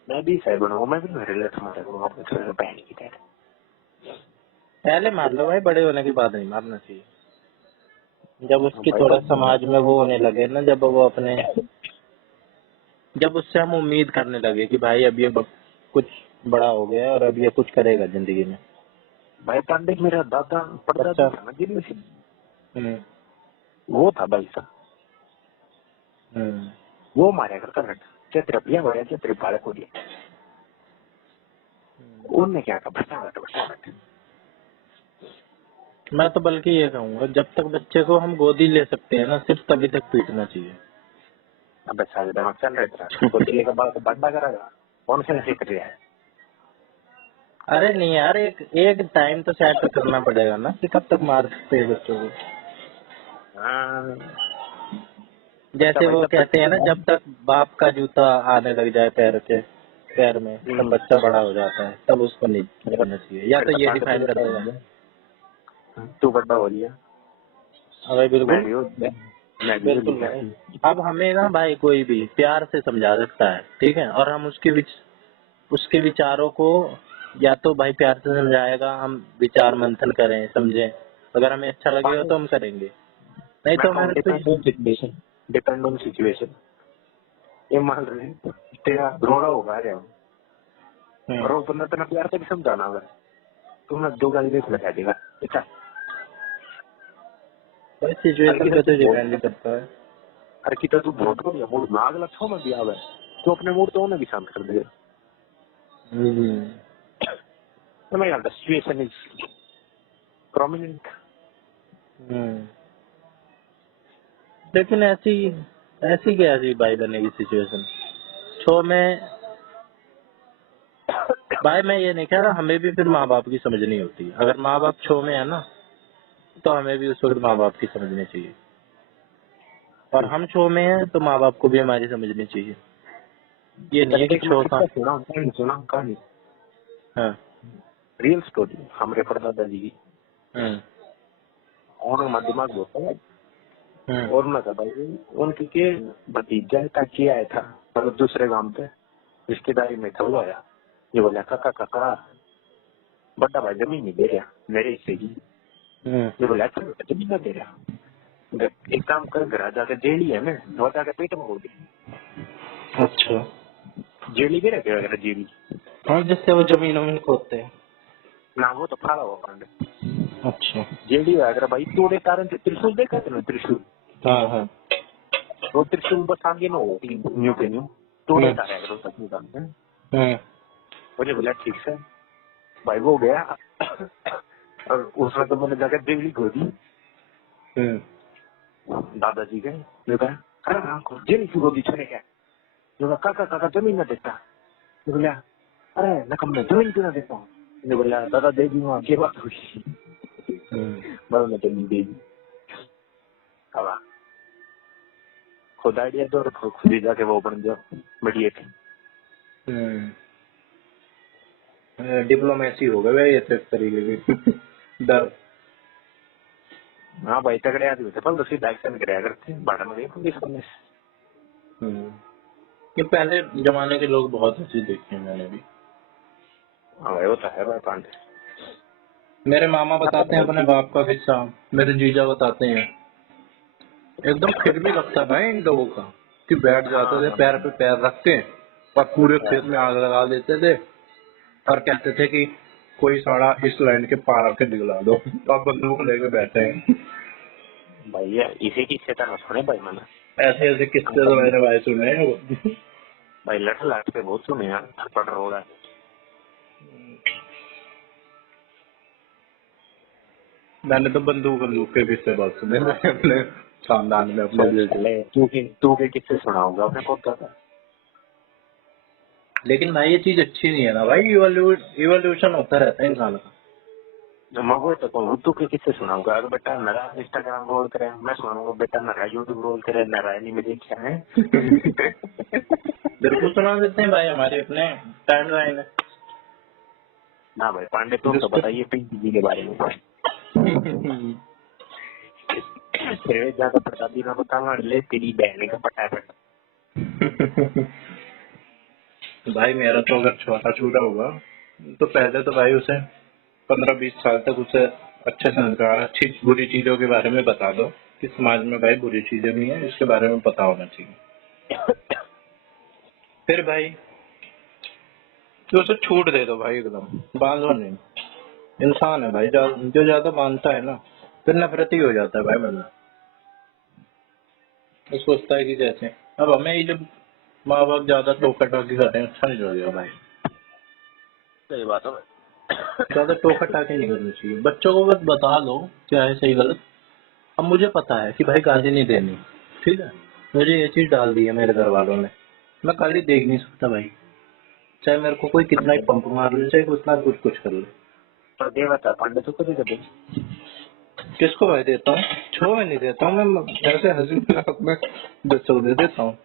मैं भी सही बनूंगा, मैं भी मेरे लिए तुम्हारे को अपने छोटे बहन की तरह। पहले मार लो भाई, बड़े होने के बाद नहीं मारना चाहिए। जब उसकी भाई थोड़ा समाज में वो होने लगे ना, जब वो अपने जब उससे हम उम्मीद करने लगे कि भाई अब ये कुछ बड़ा हो गया है और अब ये कुछ करेगा जिंदगी में। भाई पांडे मेरा दादा परदादा अच्छा। था ना जिनमें से, हम्म वो था भाई साहब, हम्म वो मारा करता रट चतरपिया हो रहा चतरी बालक हो गया, उनने क्या कहा बसा। मैं तो बल्कि ये कहूंगा, जब तक बच्चे को हम गोदी ले सकते हैं ना, सिर्फ तभी तक पीटना चाहिए। अब सारे दिमाग चल रहा था, गोदी लेकर बाल को बड़ा करेगा, कौन से नशे कर रहा है। अरे नहीं यार, एक एक टाइम तो सेट करना पड़ेगा ना कि कब तक मार सकते हैं बच्चों को। हाँ, जैसे वो कहते हैं ना, जब तक बाप का जूता आने लग जाए पैर में तब बच्चा बड़ा हो जाता है, तब उसको नहीं करना चाहिए। या तो ये डिफाइन कर दो। तू बड़ा हो लिया, हाँ भाई मैं बिल्कुल, भी हूँ, मैं भी बिल्कुल हूँ। भाई। अब हमें ना भाई कोई भी प्यार से समझा सकता है, ठीक है, और हम उसके विचारों को या तो भाई प्यार से समझाएगा, हम विचार मंथन करें, समझें, अगर हमें अच्छा लगेगा तो हम करेंगे, नहीं तो हमारे तो। Depend on situation. ये मान रहे तेरा रोड़ा होगा रे, और वो बंदा तेना प्यार से भी समझाना होगा, तुमने 2 गाली रेस लगा देगा। अच्छा सिचुएशन पे तो डिपेंड करता है। अरे कितना तू बहुत हो गया, मूड नाग लच्छो में भी आवे, तू अपने मूड तो उन्हें भी शांत कर दे। तो मैं यार सिचुएशन इज प्रोमिनेंट। लेकिन ऐसी ऐसी कैसी भाई बनेगी सिचुएशन छो में। भाई मैं ये नहीं कह रहा, हमें भी फिर माँ बाप की समझनी होती है। अगर माँ बाप छो में है ना, तो हमें भी उस वक्त माँ बाप की समझनी चाहिए, और हम छो में हैं तो माँ बाप को भी हमारी समझनी चाहिए। ये नहीं है कि छो था। सुना कहानी, हाँ। रियल स्टोरी हमारे परदादा जी की। और हमारा दिमाग होता है, और मैं भाई उनके के भतीजा का किया आया था, मतलब दूसरे गांव पे रिश्तेदारी में था, वो आया, ये बोला काका काका बड़ा भाई जमीन नहीं दे रहा मेरे हिस्से की। ये बोला अच्छा जमीन ना दे रहा, एक काम कर घर जाकर जेली है ना, वो जाकर पेट में हो गई। अच्छा। जेली भी रखे वगैरह जेली, हाँ, जिससे वो जमीनों में खोदते हैं ना, वो तो फाड़ा हुआ पांडे। अच्छा। जेडी वगैरह भाई तोड़े कारण से त्रिशूल देखा था ना, त्रिशूल, हाँ हाँ। वो त्रिशूल बस आगे ना हो न्यू के न्यू तोड़े तारे अगर तक निकालते मुझे बोला ठीक है भाई, वो गया और उसमें तो मैंने जाकर देवली खो दी। दादाजी गए, मैं कहा अरे जेली की गोदी छोड़े क्या, जो काका काका जमीन न देता, बोला अरे नकम में जमीन क्यों ना देता हूँ, बोला दादा दे दी वहाँ के बात हुई, मैं तो नहीं दे दी। अब खुद आइडिया दो, खुद ही जाके वो बन जाओ बढ़िया थी। डिप्लोमेसी हो गया ये तो एक तरीके की डर। हाँ भाई तगड़े आदमी थे, पर तो सीधा एक्शन कराया करते बाड़ा में पुलिस पुलिस। ये पहले जमाने के लोग बहुत ऐसे देखे हैं मैंने भी। हाँ भाई वो तो है भाई पांडे। मेरे मामा बताते हैं अपने बाप का किस्सा, मेरे जीजा बताते हैं, एकदम फिर भी लगता है भाई इन लोगों का कि बैठ जाते थे पैर पे पैर रख के और पूरे खेत में आग लगा देते थे और कहते थे कि कोई साड़ा इस लाइन के पार आके दिखला दो, तो आप बंदूक लेके बैठे हैं। भाई इसी किस्से तो ना सुने भाई मैंने, ऐसे ऐसे किस्से तो मैंने भाई सुने हैं वो। भाई लठ लाट पे बहुत सुने यार, थप्पड़ रोड़ा। मैंने तो बंदूक के किस्से बहुत सुने थे अपने खानदान में अपने। तू के किस्से सुनाऊंगा अपने को क्या। लेकिन भाई ये चीज अच्छी नहीं है ना भाई, इवोल्यूशन होता रहता है इंसान का। मैं वो तो कहूँ तू के किस्से सुनाऊंगा, अगर बेटा मेरा इंस्टाग्राम रोल करे मैं सुनाऊंगा, बेटा मेरा यूट्यूब रोल करे मेरा एनिमे क्या है। बिल्कुल सुना देते हैं भाई, हमारे अपने टाइम लाइन है ना भाई पांडे तुम तो बताइए पिंकी जी के बारे में। फिर ज्यादा प्रतापी ना बताऊंगा, ले तेरी बहन का पटा। भाई मेरा तो अगर छोटा छोटा होगा तो पहले तो भाई उसे 15-20 साल तक उसे अच्छे संस्कार, अच्छी बुरी चीजों के बारे में बता दो कि समाज में भाई बुरी चीजें भी हैं, इसके बारे में पता होना चाहिए। फिर भाई तो उसे छूट दे दो भाई, एकदम बांधो नहीं। इंसान है भाई, जो ज्यादा बांधता है ना फिर नफरत ही हो जाता है भाई बंदा। वो सोचता है कि जैसे अब हमें ही जब माँ बाप ज्यादा टोका टाकी करते हैं, अच्छा नहीं लगेगा भाई। सही बात है। ज्यादा टोका टाकी नहीं करनी चाहिए, बच्चों को बस बता दो क्या है सही गलत। अब मुझे पता है कि भाई गाली नहीं देनी, ठीक है, मुझे ये चीज डाल दी है मेरे घर वालों ने, मैं गाली देख नहीं सकता भाई, चाहे मेरे को कोई कितना ही पंप मार ले, चाहे कितना कुछ कर ले। पर दे बता पांडे तो कभी कभी किसको भाई देता हूँ, छो में नहीं देता हूँ मैं, ऐसे हंसी मजाक में बच्चों को दे देता हूँ।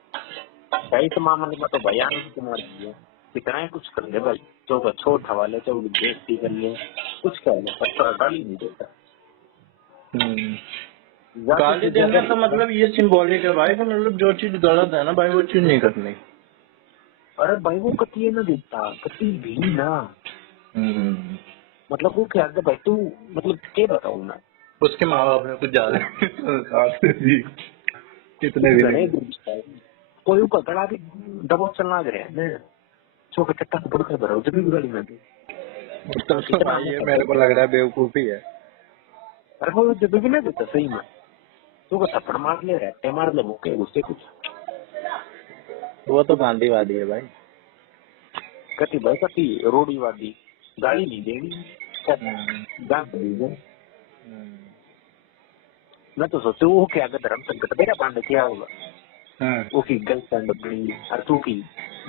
भाई तो मामा ने तो भाई आनंद कुमार जी है, कितना ही कुछ कर ले भाई, तो छोट हवाले से बेइज्जती कर ले, कुछ कर ले, पर गाली नहीं देता। गाली देने का मतलब ये सिंबॉलिक है भाई, कि मतलब जो चीज गलत है ना भाई वो चीज नहीं करनी। अरे भाई वो कभी ना देता, कभी भी ना। मतलब वो क्या भाई तू, मतलब क्या बताऊँ ना, उसके माँ बाप ने कुछ ज्यादा कितने भी नहीं। कोई पकड़ा भी दबो चलना दे रहे हैं छोटे चट्टा पकड़ कर भरो जब भी गाली में तो ये मेरे को लग रहा है बेवकूफी है। अरे वो जब भी ना देता सही में, तो थप्पड़ मार ले, रट्टे मार ले, मुक्के उससे कुछ। वो तो गांधीवादी है भाई, कति भाई कति रोडीवादी, गाली नहीं देनी मैं तो सोचू वो क्या अगर धर्म संकट मेरा पांडे क्या होगा। वो की गर्लफ्रेंड अपनी और तू की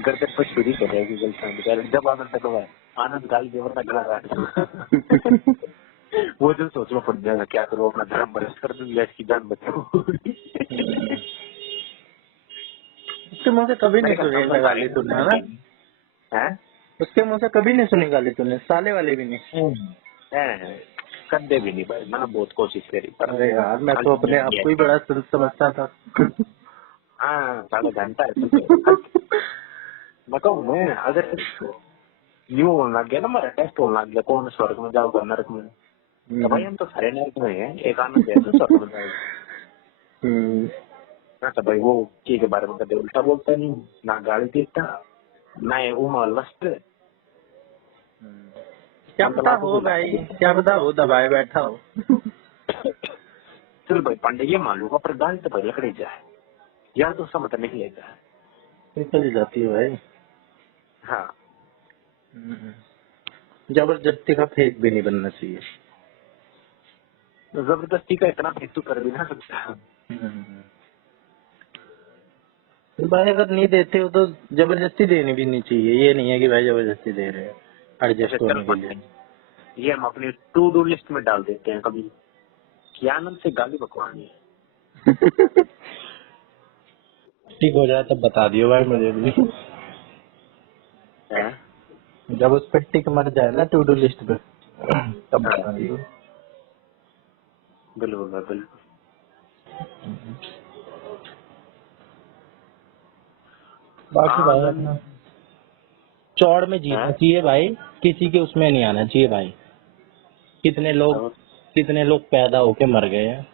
गर्दन पर छुरी कर रहेगी गर्लफ्रेंड, जब आनंद तक हुआ आनंद गाली देवर तक गला काट। वो जो सोचना पड़ जाएगा क्या करो, अपना धर्म भ्रष्ट कर दूंगा, इसकी जान बचाओ। उसके मुंह से कभी नहीं सुनी गाली तूने, है ना? उसके मुंह से कभी नहीं सुनी गाली तूने, साले वाले भी नहीं। कदे भी नहीं भाई, मैंने बहुत कोशिश करी। अरे यार मैं तो अपने आप को ही बड़ा समझता था। हाँ साढ़े घंटा है मैं कहूँ, मैं अगर न्यू होने लग गया ना, मेरा टेस्ट होने लग गया कौन स्वर्ग में जाओगा नरक में, तो भाई हम तो सारे नरक में हैं, एक आनंद है तो स्वर्ग में जाएगा। तो भाई वो के बारे में कभी उल्टा बोलता नहीं, ना गाली देता, ना उमर लस्त। क्या पता हो भाई, क्या पता हो दबाए बैठा हो। चल भाई पांडे ये मान लूंगा, पर गाली तो भाई लकड़ी जाए यार, तो समझ नहीं लेता है, निकल जाती है भाई। हाँ जबरदस्ती का फेक भी नहीं बनना चाहिए, जबरदस्ती का इतना फेक तो कर भी ना सकता। भाई अगर नहीं देते हो तो जबरदस्ती देनी भी नहीं चाहिए, ये नहीं है कि भाई जबरदस्ती दे रहे हैं एडजस्ट होने के लिए। ये हम अपनी टू डू लिस्ट में डाल देते हैं कभी कि आनंद से गाली बकवानी है। ठीक हो जाए तब बता दियो भाई मुझे भी। जब उस पर टिक मर जाए ना टू डू लिस्ट पे तब बता दियो। बिल्कुल बिल्कुल। बाकी भाई आनंद अपना चौड़ में जीना है। चाहिए भाई, किसी के उसमें नहीं आना चाहिए भाई। कितने लोग पैदा होके मर गए हैं,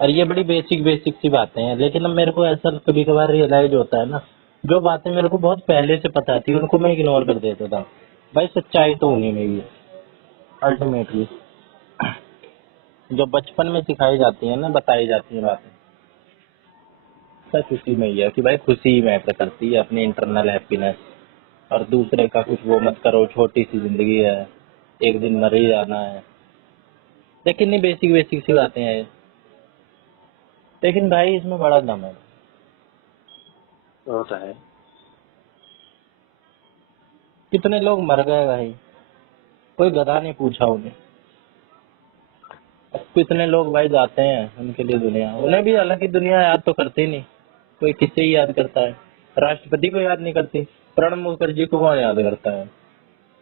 और ये बड़ी बेसिक बेसिक सी बातें हैं, लेकिन अब मेरे को ऐसा कभी कभार रियलाइज होता है ना, जो बातें मेरे को बहुत पहले से पता थी उनको मैं इग्नोर कर देता था। भाई सच्चाई तो उन्हीं में ही है अल्टीमेटली, जो बचपन में सिखाई जाती है ना, बताई जाती है बातें, सच उसी में ही है कि भाई खुशी मैटर करती है, अपनी इंटरनल हैप्पीनेस। और दूसरे का कुछ वो मत करो, छोटी सी जिंदगी है, एक दिन मर ही जाना है। लेकिन ये बेसिक बेसिक सी बातें हैं, लेकिन भाई इसमें बड़ा दम है। होता है। कितने लोग मर गए भाई, कोई गधा नहीं पूछा उन्हें। अब कितने लोग भाई जाते हैं उनके लिए दुनिया, उन्हें भी हालांकि दुनिया याद तो करती नहीं। कोई किसे ही याद करता है, राष्ट्रपति को याद नहीं करती, प्रणब मुखर्जी को कौन याद करता है,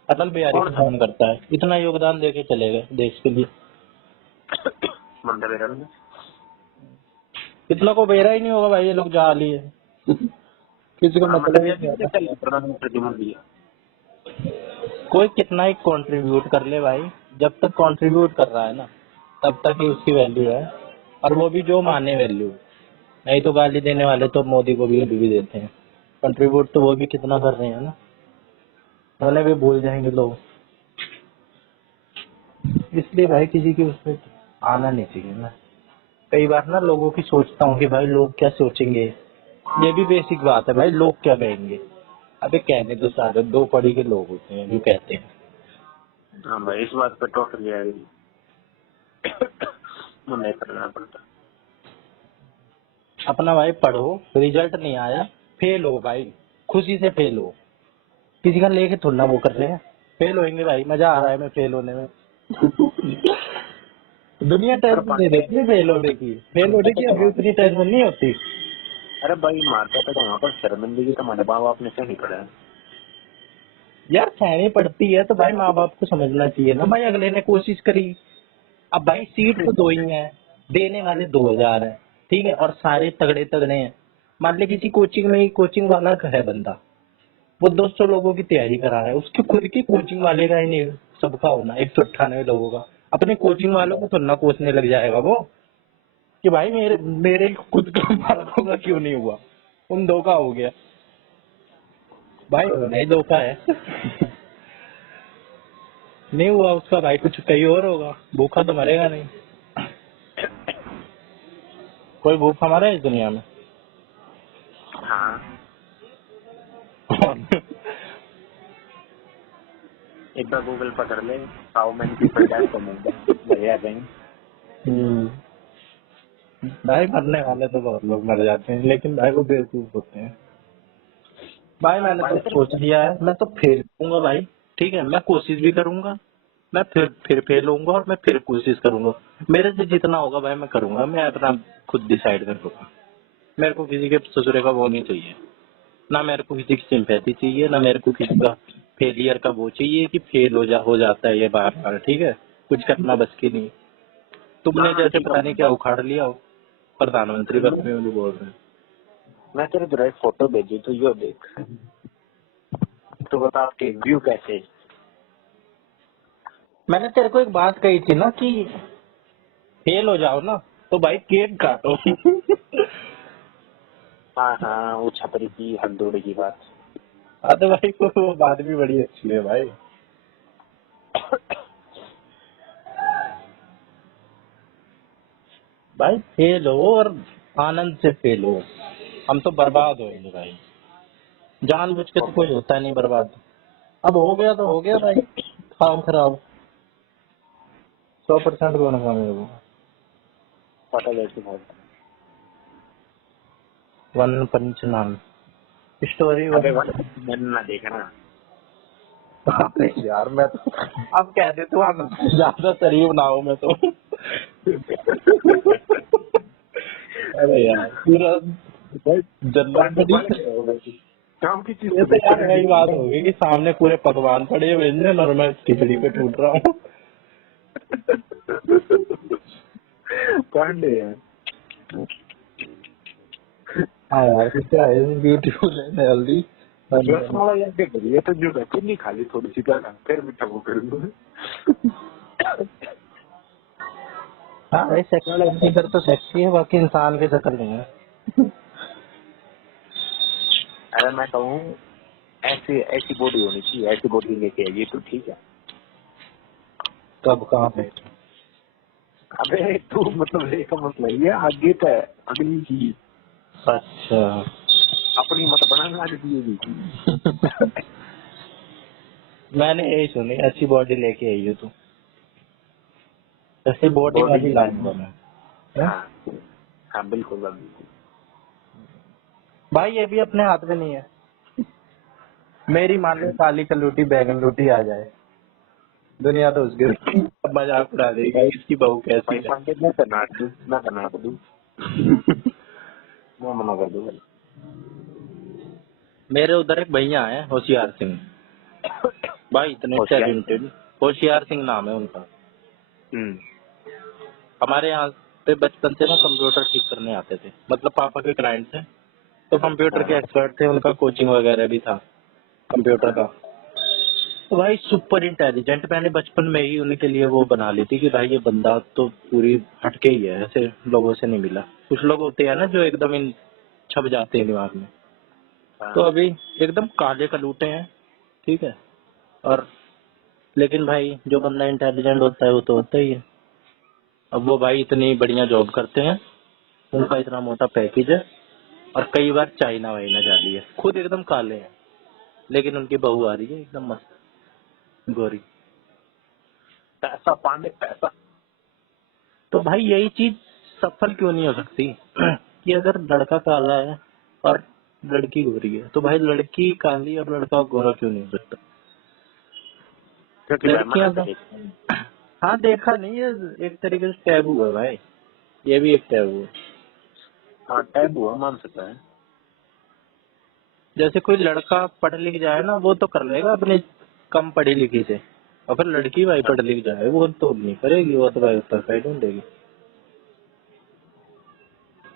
अटल बिहारी को कौन था कौन करता है, इतना योगदान देके चले गए देश के लिए। मंदिर में? कितना को बेरा ही नहीं होगा भाई, ये लोग जा लिए, किसी को हाँ मतलब मतलब ही ये नहीं भी होता। चल प्रधानमंत्री जी मोदी है। कोई कितना ही कंट्रीब्यूट कर ले भाई, जब तक कंट्रीब्यूट कर रहा है ना, तब तक ही उसकी वैल्यू है, और वो भी जो माने वैल्यू। नहीं तो गाली देने वाले तो मोदी को भी अभी भी देते हैं, कंट्रीब्यूट तो वो भी कितना कर रहे हैं ना, उन्हें भी भूल जाएंगे लोग। इसलिए भाई किसी की उसमें आना नहीं चाहिए ना। कई बार ना लोगों की सोचता हूँ कि भाई लोग क्या सोचेंगे, ये भी बेसिक बात है भाई, लोग क्या कहेंगे। अबे कहने तो सारे दो पढ़ी के लोग होते हैं जो कहते हैं। हाँ भाई इस बात पे टोटली नहीं करना पड़ता। अपना भाई पढ़ो, रिजल्ट नहीं आया, फेल हो भाई, खुशी से फेल हो, किसी का लेके थोड़ा ना वो कर रहे हैं। फेल होएंगे भाई, मजा आ रहा है मैं फेल होने में। दुनिया अरे टेंशन दे देती है फेल होने की, फेल होने की अभी उतनी टेंशन नहीं होती। अरे भाई मारते थे तो वहाँ पर शर्मिंदगी तो हमारे माँ बाप ने से नहीं पड़ा। यार सहनी पड़ती है तो भाई माँ बाप को समझना चाहिए ना भाई, अगले ने कोशिश करी। अब भाई सीट तो 2 ही है, देने वाले 2000 है, ठीक है, और सारे तगड़े तगड़े हैं। मान ले किसी कोचिंग में ही कोचिंग वाला है बंदा, वो 200 लोगों की तैयारी करा रहा है, उसकी खुद की कोचिंग वाले का ही नहीं सबका होना, 198 लोगों का, अपने कोचिंग वालों को तो ना कोसने लग जाएगा वो कि भाई मेरे मेरे खुद के मार्कों का क्यों नहीं हुआ, उन 2 का हो गया। भाई होना ही 2 का है। नहीं हुआ उसका भाई, कुछ कहीं और होगा, भूखा तो मरेगा नहीं। कोई भूखा मरा है इस दुनिया में? हाँ एक बार गूगल पर कर ले how many people die from बढ़िया कहीं। भाई मरने वाले तो बहुत लोग मर जाते हैं, लेकिन भाई वो बेवकूफ होते हैं। भाई मैंने तो सोच लिया है, मैं तो फेल करूंगा भाई, ठीक है, मैं कोशिश भी करूंगा, मैं फिर फेल होऊंगा, और मैं फिर कोशिश करूंगा। मेरे से जितना होगा भाई मैं करूंगा, मैं अपना खुद डिसाइड कर लूंगा। मेरे को किसी के ससुरे का वो नहीं चाहिए, ना मेरे को किसी की सिंपैथी चाहिए, ना मेरे को किसी का फेलियर का वो चाहिए कि फेल हो जाता है ये बार बार, ठीक है, कुछ करना बस की नहीं। तुमने हाँ जैसे ठीक पता नहीं क्या है। उखाड़ लिया हो, प्रधानमंत्री पद में मुझे बोल रहे हैं। मैं तेरे को एक फोटो भेजी तो यो देख, तो बता आपके व्यू कैसे। मैंने तेरे को एक बात कही थी ना कि फेल हो जाओ ना तो भाई केक काटो। हाँ हाँ वो छपरी की हथौड़ी की बात। हाँ तो भाई वो बात भी बड़ी अच्छी है भाई। भाई फेल हो और आनंद से फेल हो, हम तो बर्बाद होएंगे भाई, जानबूझ के तो कोई होता नहीं बर्बाद। अब हो गया तो हो गया भाई, काम खराब, 100% कौन सा मेरे को पता जैसी बात। 1 पंच नाम स्टोरी अबे 1। मैंने ना देखा ना। यार मैं तो अब कहते तो हम ज्यादा शरीफ ना हो मैं तो। अरे यार पूरा जन्नत बड़ी। काम की चीज ये तो तो देखते यार वही बात नहीं। होगी कि सामने पूरे पकवान पड़े हुए हैं और मैं खिचड़ी पे टूट रहा हूँ। पांडे है। हाँ यार क्या है, ब्यूटीफुल है हेल्दी। रसमलाई यार क्या करिए, ये तो जो है चीनी खा ली थोड़ी सी ज्यादा, फिर मीठा वो कर दो। हाँ भाई सेक्स फिगर तो सेक्सी है, बाकी इंसान की शक्ल नहीं है। अरे मैं कहूँ ऐसी ऐसी बॉडी होनी चाहिए, ऐसी बॉडी लेके आइए तो ठीक है। कब कहाँ पे? अबे तू मतलब एक मतलब ये आगे तो है, अगली चीज अच्छा। अपनी मत बनाना आगे भी। मैंने यही सुनी, अच्छी बॉडी लेके आई हो तू, ऐसी बॉडी बॉडी वाली लाऊंगा मैं। हैं? हाँ हाँ बिल्कुल बिल्कुल। भाई ये भी अपने हाथ में नहीं है। मेरी मान लो काली कलूटी बैगन रोटी आ जाए, दुनिया तो उसके मजाक उड़ा देगी, इसकी बहू कैसी भाई है। पांडे मैं करना दूँ मैं मना कर दूँ। मेरे उधर एक भैया है होशियार सिंह, भाई इतने होशियार। टैलेंटेड। होशियार सिंह नाम है उनका। हम्म। हमारे यहाँ पे बचपन से ना कंप्यूटर ठीक करने आते थे, मतलब पापा के क्लाइंट थे, तो कंप्यूटर के हाँ एक्सपर्ट थे, उनका कोचिंग वगैरह भी था कंप्यूटर का। तो भाई सुपर इंटेलिजेंट, मैंने बचपन में ही उनके लिए वो बना ली थी कि भाई ये बंदा तो पूरी हटके ही है, ऐसे लोगों से नहीं मिला। कुछ लोग होते हैं ना जो एकदम इन छप जाते हैं दिमाग में, तो हाँ अभी एकदम काले कलूटे हैं, ठीक है। और लेकिन भाई जो बंदा इंटेलिजेंट होता है वो तो होता ही है। अब वो भाई इतनी बढ़िया जॉब करते हैं, उनका इतना मोटा पैकेज है, और कई बार चाइना वाइना जा रही है, खुद एकदम काले हैं, लेकिन उनकी बहू आ रही है एकदम मस्त गोरी। पैसा पांडे पैसा। तो भाई यही चीज सफल क्यों नहीं हो सकती कि अगर लड़का काला है और लड़की गोरी है, तो भाई लड़की काली और लड़का गोरा क्यों नहीं हो सकता? क्योंकि भाई मना लड़कियां तो करे। हाँ देखा नहीं है, एक तरीके से टैबू है भाई, ये भी एक टैबू है। हाँ टैबू है, मान सकता है। जैसे कोई लड़का पढ़ लिख जाए ना, वो तो कर लेगा अपने कम पढ़ी लिखी से, और फिर लड़की भाई हाँ पढ़ लिख जाए वो तो नहीं करेगी, वो तो भाई उत्तर साइड ढूंढेगी।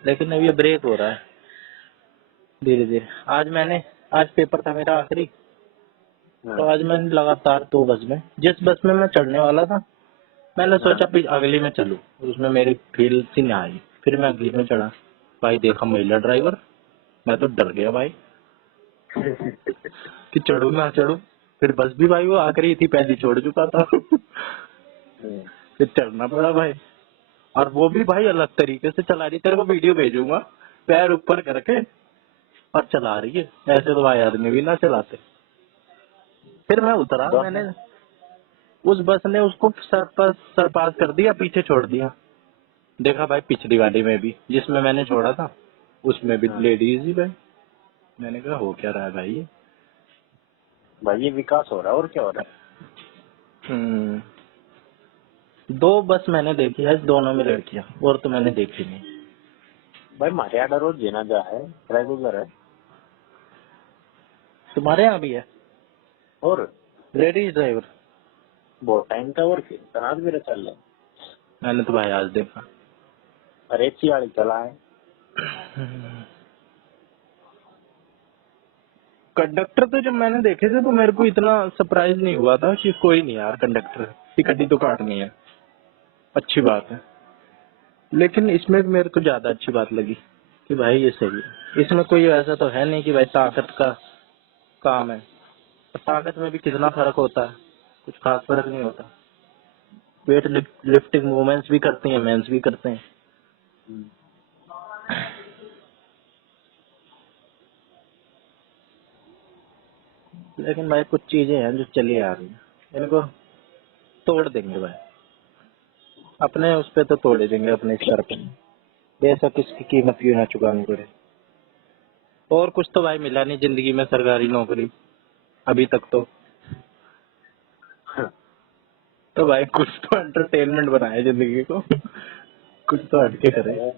लेकिन अब ये ब्रेक हो रहा है धीरे धीरे। आज पेपर था मेरा आखिरी, हाँ तो आज मैंने लगातार 2 बस में, जिस बस में मैं चढ़ने वाला था मैंने हाँ सोचा फिर अगली में चलूं, उसमें मेरी फील सी नहीं आई, फिर मैं अगली में चढ़ा। भाई देखा महिला ड्राइवर, मैं तो डर गया भाई कि चढ़ू ना चढ़ू। फिर बस भी भाई वो आखिरी थी, पहली छोड़ चुका था फिर चढ़ना पड़ा भाई। और वो भी भाई अलग तरीके से चला रही, तेरे को वीडियो भेजूंगा, पैर ऊपर करके और चला रही है, ऐसे तो भाई आदमी भी ना चलाते। फिर मैं उतरा, मैंने उस बस ने उसको सरपास कर दिया, पीछे छोड़ दिया। देखा भाई पिछली गाड़ी में भी जिसमें मैंने छोड़ा था, उसमें भी हाँ लेडीज ही भाई। मैंने कहा हो क्या रहा है भाई ये। भाई ये विकास हो रहा है और क्या हो रहा है। 2 बस मैंने देखी है, दोनों में लड़कियां, और तो मैंने देखी नहीं। भाई हमारे यहाँ रोज जनाजा है, रेगुलर है। तुम्हारे यहाँ भी है और लेडीज ड्राइवर? बहुत टाइम का और तनाज मेरा चल रहा है। मैंने तो भाई आज देखा। अरे अच्छी गाड़ी चला है। कंडक्टर तो जब मैंने देखे थे तो मेरे को इतना सरप्राइज नहीं हुआ था कि कोई नहीं यार कंडक्टर, टिकट ही तो काटनी है, अच्छी बात है। लेकिन इसमें मेरे को ज्यादा अच्छी बात लगी कि भाई ये सही है, इसमें कोई ऐसा तो है नहीं कि भाई ताकत का काम है। ताकत में भी कितना फर्क होता है, कुछ खास फर्क नहीं होता। वेट लिफ्टिंग वुमेन्स भी करती हैं, मेंस भी करते हैं। लेकिन भाई कुछ चीजें हैं जो चली आ रही हैं, इनको तोड़ देंगे भाई, अपने उस पे तो तोड़ देंगे, अपने स्तर पे। बेशक इसकी कीमत क्यों ना चुकानी पड़े। और कुछ तो भाई मिला नहीं जिंदगी में सरकारी नौकरी अभी तक तो भाई कुछ तो एंटरटेनमेंट बनाए जिंदगी को, कुछ तो हटके करें।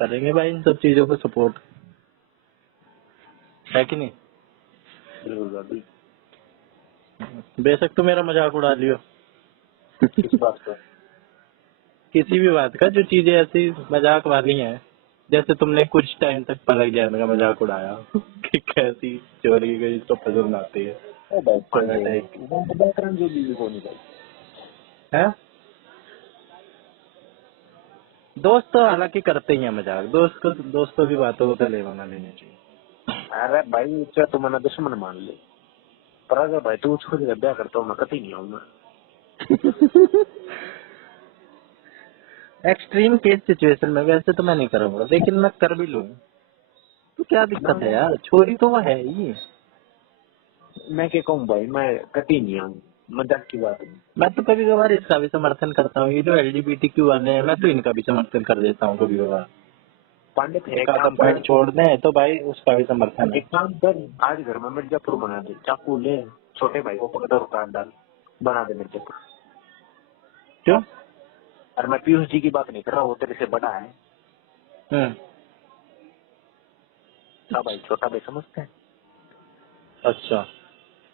करेंगे भाई इन सब चीजों को सपोर्ट, है कि नहीं? बिल्कुल। बेशक तो मेरा मजाक उड़ा लियो किस बात पर? किसी भी बात का, जो चीजें ऐसी मजाक वाली हैं जैसे तुमने कुछ टाइम तक पलक जाने का मजाक उड़ाया कि कैसी चोरी गई तो पसंद आती है। ओ भाई पांडे वो बैकग्राउंड जो भी को नहीं भाई है दोस्त तो हालांकि करते ही हैं मजाक, दोस्तों की बातों को तो लेना लेना चाहिए। अरे भाई चाहे तू मना दुश्मन मान ले पर अगर भाई तू उसको जब ब्याह करता हूँ मैं कभी नहीं आऊंगा। एक्सट्रीम केस सिचुएशन में वैसे तो मैं नहीं करूंगा, लेकिन मैं कर भी लूँ तो क्या दिक्कत है यार, चोरी तो वो है ही। मैं क्या कहूँ भाई मैं कभी नहीं आऊँ मजाक की बात है। मैं तो कभी कभार इसका भी समर्थन करता हूँ, ये जो LGBTQ वाले हैं मैं तो इनका भी समर्थन कर देता हूँ कभी कभार। पांडित है एक आधा काम पॉइंट कर छोड़ दें तो भाई उसका भी समर्थन है। एक काम कर आज घर में मिर्जापुर बना दे चाकू ले छोटे भाई को पकड़ और काट डाल बना दे मिर्जापुर। क्यों? और मैं पीयूष जी की बात नहीं कर रहा वो तेरे से बड़ा है। हाँ भाई छोटा भाई समझते हैं। अच्छा,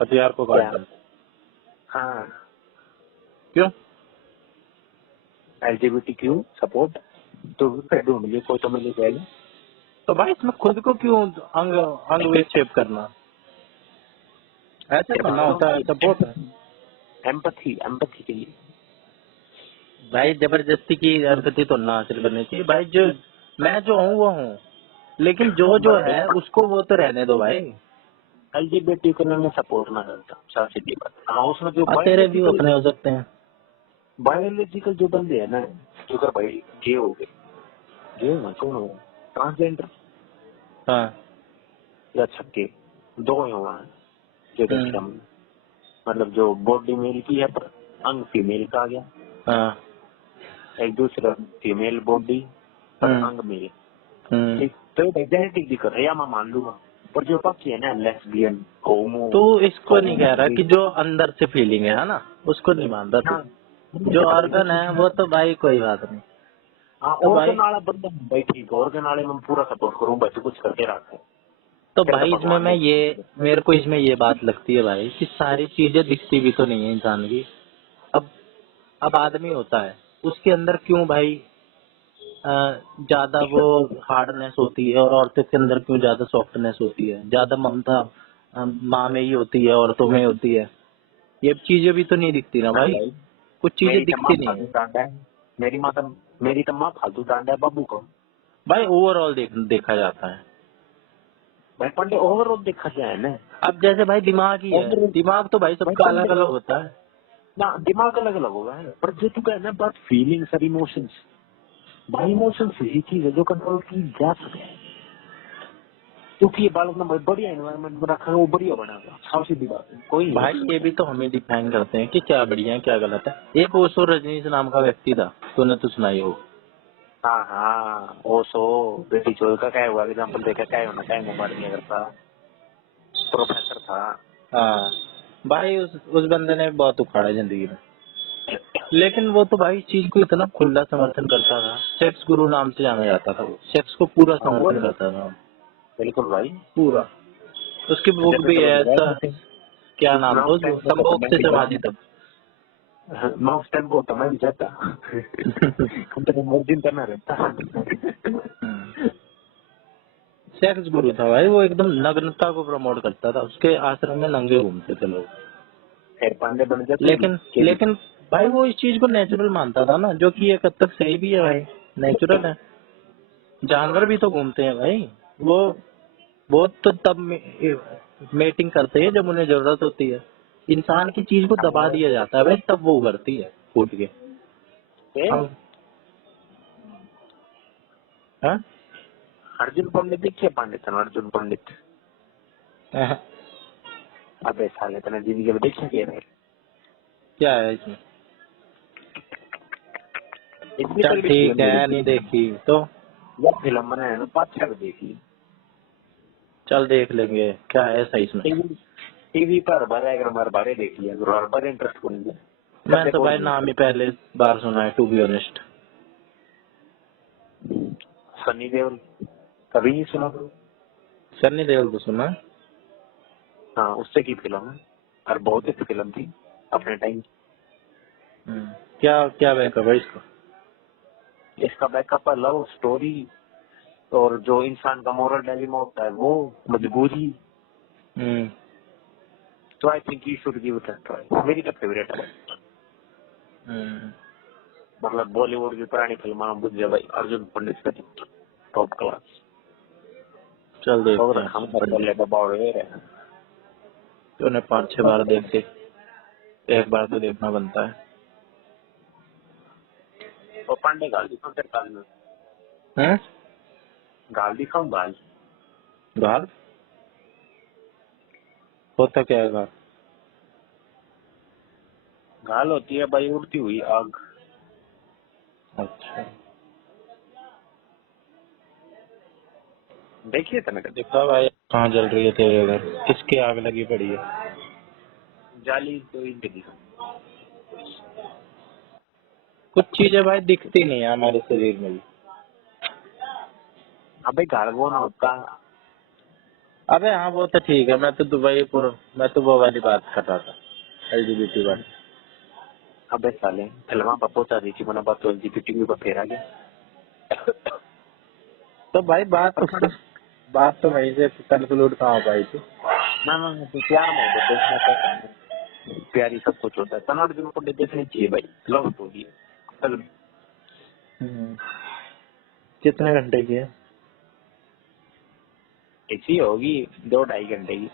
हथियार को क्या काट डाल। हाँ क्यों? LGBTQ सपोर्ट तो ढूंढ लिए कोई तो मिल जाएगा। तो भाई इसमें खुद को क्यों अंग अंग विक्षेप करना, ऐसे करना होता है सपोर्ट। एम्पथी एम्पथी के लिए भाई जबरदस्ती की हरकतें तो ना हासिल करनी चाहिए भाई, जो मैं जो हूँ वो हूँ, लेकिन जो जो है उसको वो तो रहने दो भाई। LGBT को मैं सपोर्ट ना करता साफ सीधी बात। हाँ उसमें जो और तेरे व्यू अपने हो सकते हैं। बायोलॉजिकल जो बंदे है ना जो कर भाई गे हो गए गे हो कौन हो ट्रांसजेंडर हाँ। या छक्के दो ही हुआ है जो देखिए हम मतलब जो बॉडी मेल की है पर अंग फीमेल का आ गया। हाँ। एक दूसरा फीमेल बॉडी पर अंग मेल ठीक तो जेनेटिक दिक्कत है या मैं मान लूंगा पर जो पक्षी है ना लेस्बियन होमो तू इसको नहीं कह रहा कि जो अंदर से फीलिंग है ना, उसको नहीं मानता तू। जो ऑर्गन है वो तो भाई कोई बात नहीं। तो भाई ऑर्गन वाला बंदा भाई ठीक ऑर्गन वाले में पूरा सपोर्ट करूँ भाई तू कुछ करके रखते तो भाई इसमें मैं ये मेरे को इसमें ये बात लगती है भाई कि सारी चीजें दिखती भी तो नहीं है इंसान की। अब आदमी होता है उसके अंदर क्यों भाई ज्यादा वो हार्डनेस होती है और औरतों के अंदर क्यों ज्यादा सॉफ्टनेस होती है, ज्यादा ममता माँ में ही होती है औरतों में होती है, ये चीजें भी तो नहीं दिखती ना भाई, कुछ चीजें दिखती नहीं है मेरी तो माँ फालतू डांडा है बाबू को भाई। ओवरऑल देखा जाता है भाई पंडे ओवरऑल देखा जाए ना। अब जैसे भाई दिमाग ही है, दिमाग तो भाई सबका अलग अलग होता है ना दिमाग अलग अलग होगा पर जो तू कहना बात फीलिंग्स और इमोशंस भाई इमोशंस यही चीज है जो कंट्रोल की जा सके क्योंकि ये बालक ने बढ़िया एनवायरनमेंट में रखा है वो बढ़िया बनाएगा साफ सीधी बात है कोई भाई। ये भी तो हमें डिफाइन करते हैं कि क्या बढ़िया है क्या गलत है। एक ओशो रजनीश नाम का व्यक्ति था, तूने तो सुना ही हो। हाँ हाँ ओशो बेटी चोर का क्या हुआ एग्जाम्पल देखा क्या होना क्या मार दिया करता प्रोफेसर था। हाँ भाई उस बंदे ने बहुत उखाड़ा जिंदगी में, लेकिन वो तो भाई इस चीज को इतना खुला समर्थन करता था, सेक्स गुरु नाम से जाना जाता था, वो सेक्स को पूरा समर्थन करता था बिल्कुल भाई पूरा। उसकी बुक भी है ऐसा, क्या नाम था उसको, संभोग से समाधि तक। मैं उस टाइम को मैं भी जाता मर्जिन करना रहता सेक्स गुरु था भाई वो, एकदम नग्नता को प्रमोट करता था, उसके आश्रम में नंगे घूमते थे लोग। पांडे बन जाते लेकिन भाई वो इस चीज को नेचुरल मानता था ना, जो कि एक हद तक सही भी है भाई, नेचुरल है। जानवर भी तो घूमते हैं भाई, वो तो तब मेटिंग करते हैं जब उन्हें जरूरत होती है। इंसान की चीज को दबा दिया जाता है भाई, तब वो उभरती है फूट के। हाँ अर्जुन पंडित देखिए पंडित अर्जुन पंडित अबे साले तेने जिंदगी में देखा क्या है इसमें? चल ठीक है, नहीं देखी तो फिल्म बनाया ना 5-6 देखी। चल देख लेंगे क्या है ऐसा इसमें। टीवी पर हर बार देख लिया हर बार इंटरेस्ट को नहीं। मैं तो भाई नाम ही पहले बार सुना है to be honest. Sunny Deol कभी नहीं सुना। सनी देओल तो सुना। हाँ उससे की फिल्म है और बहुत अच्छी फिल्म थी अपने टाइम। क्या क्या बैकअप है इसका? इसका बैकअप है लव स्टोरी और जो इंसान का मोरल डायलेमा होता है वो मजबूरी। तो I think you should give it a try. मेरी तो फेवरेट है। मतलब बॉलीवुड की पुरानी फिल्म बुझे भाई, अर्जुन पंडित का टॉप क्लास। चल देखते हैं। हम पहले दबाव तो उन्हें 5-6 बार देख के एक बार तो देखना बनता है। तो पांडे गाल दिखाऊं तेरे काल में? गाल दिखाऊं? गाल गाल होता क्या है? गाल गाल होती है भाई उड़ती हुई आग। अच्छा, देखिए तो मैंने देखा भाई कहाँ जल रही है तेरे घर? किसकी आग लगी पड़ी है? जाली तो ही दिखी। कुछ चीजें भाई दिखती नहीं है हमारे शरीर में भी। अबे गाल वो ना होता। अबे हाँ वो तो ठीक है। मैं तो वो वाली बात कर रहा था, LGBT वाली। अबे साले फिल्मा पपोचा दी थी मना बात तो LGBT भी बतेरा गया। तो भाई बात तो वहीं से कंक्लूड कहाँ हो पाई थी? ना तो प्यार मोहब्बत देखना चाहता हूँ। प्यारी सब कुछ होता है। कन्नड़ फिल्म को देखनी चाहिए भाई, लव स्टोरी है। कितने घंटे की है? ऐसी होगी 2-2.5 घंटे की।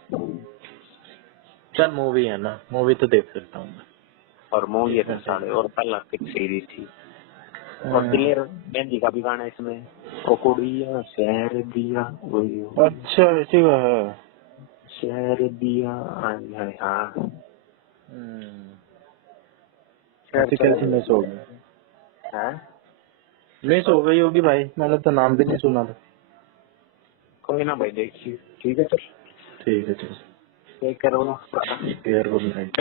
चल मूवी है ना, मूवी तो देख सकता हूँ मैं। और मूवी है साढ़े और पहला फिक्स सीरीज थी। और दिलेर मेहंदी का भी गाना इसमें, कोकोड़िया शहर दिया वही। अच्छा इसी का है। शहर दिया हाँ। कैसे मिस हो गई? मिस हो गई होगी भाई, मैंने तो नाम भी नहीं सुना था। कोई ना भाई देखिए। ठीक है सर। ठीक है। Take care. Good night.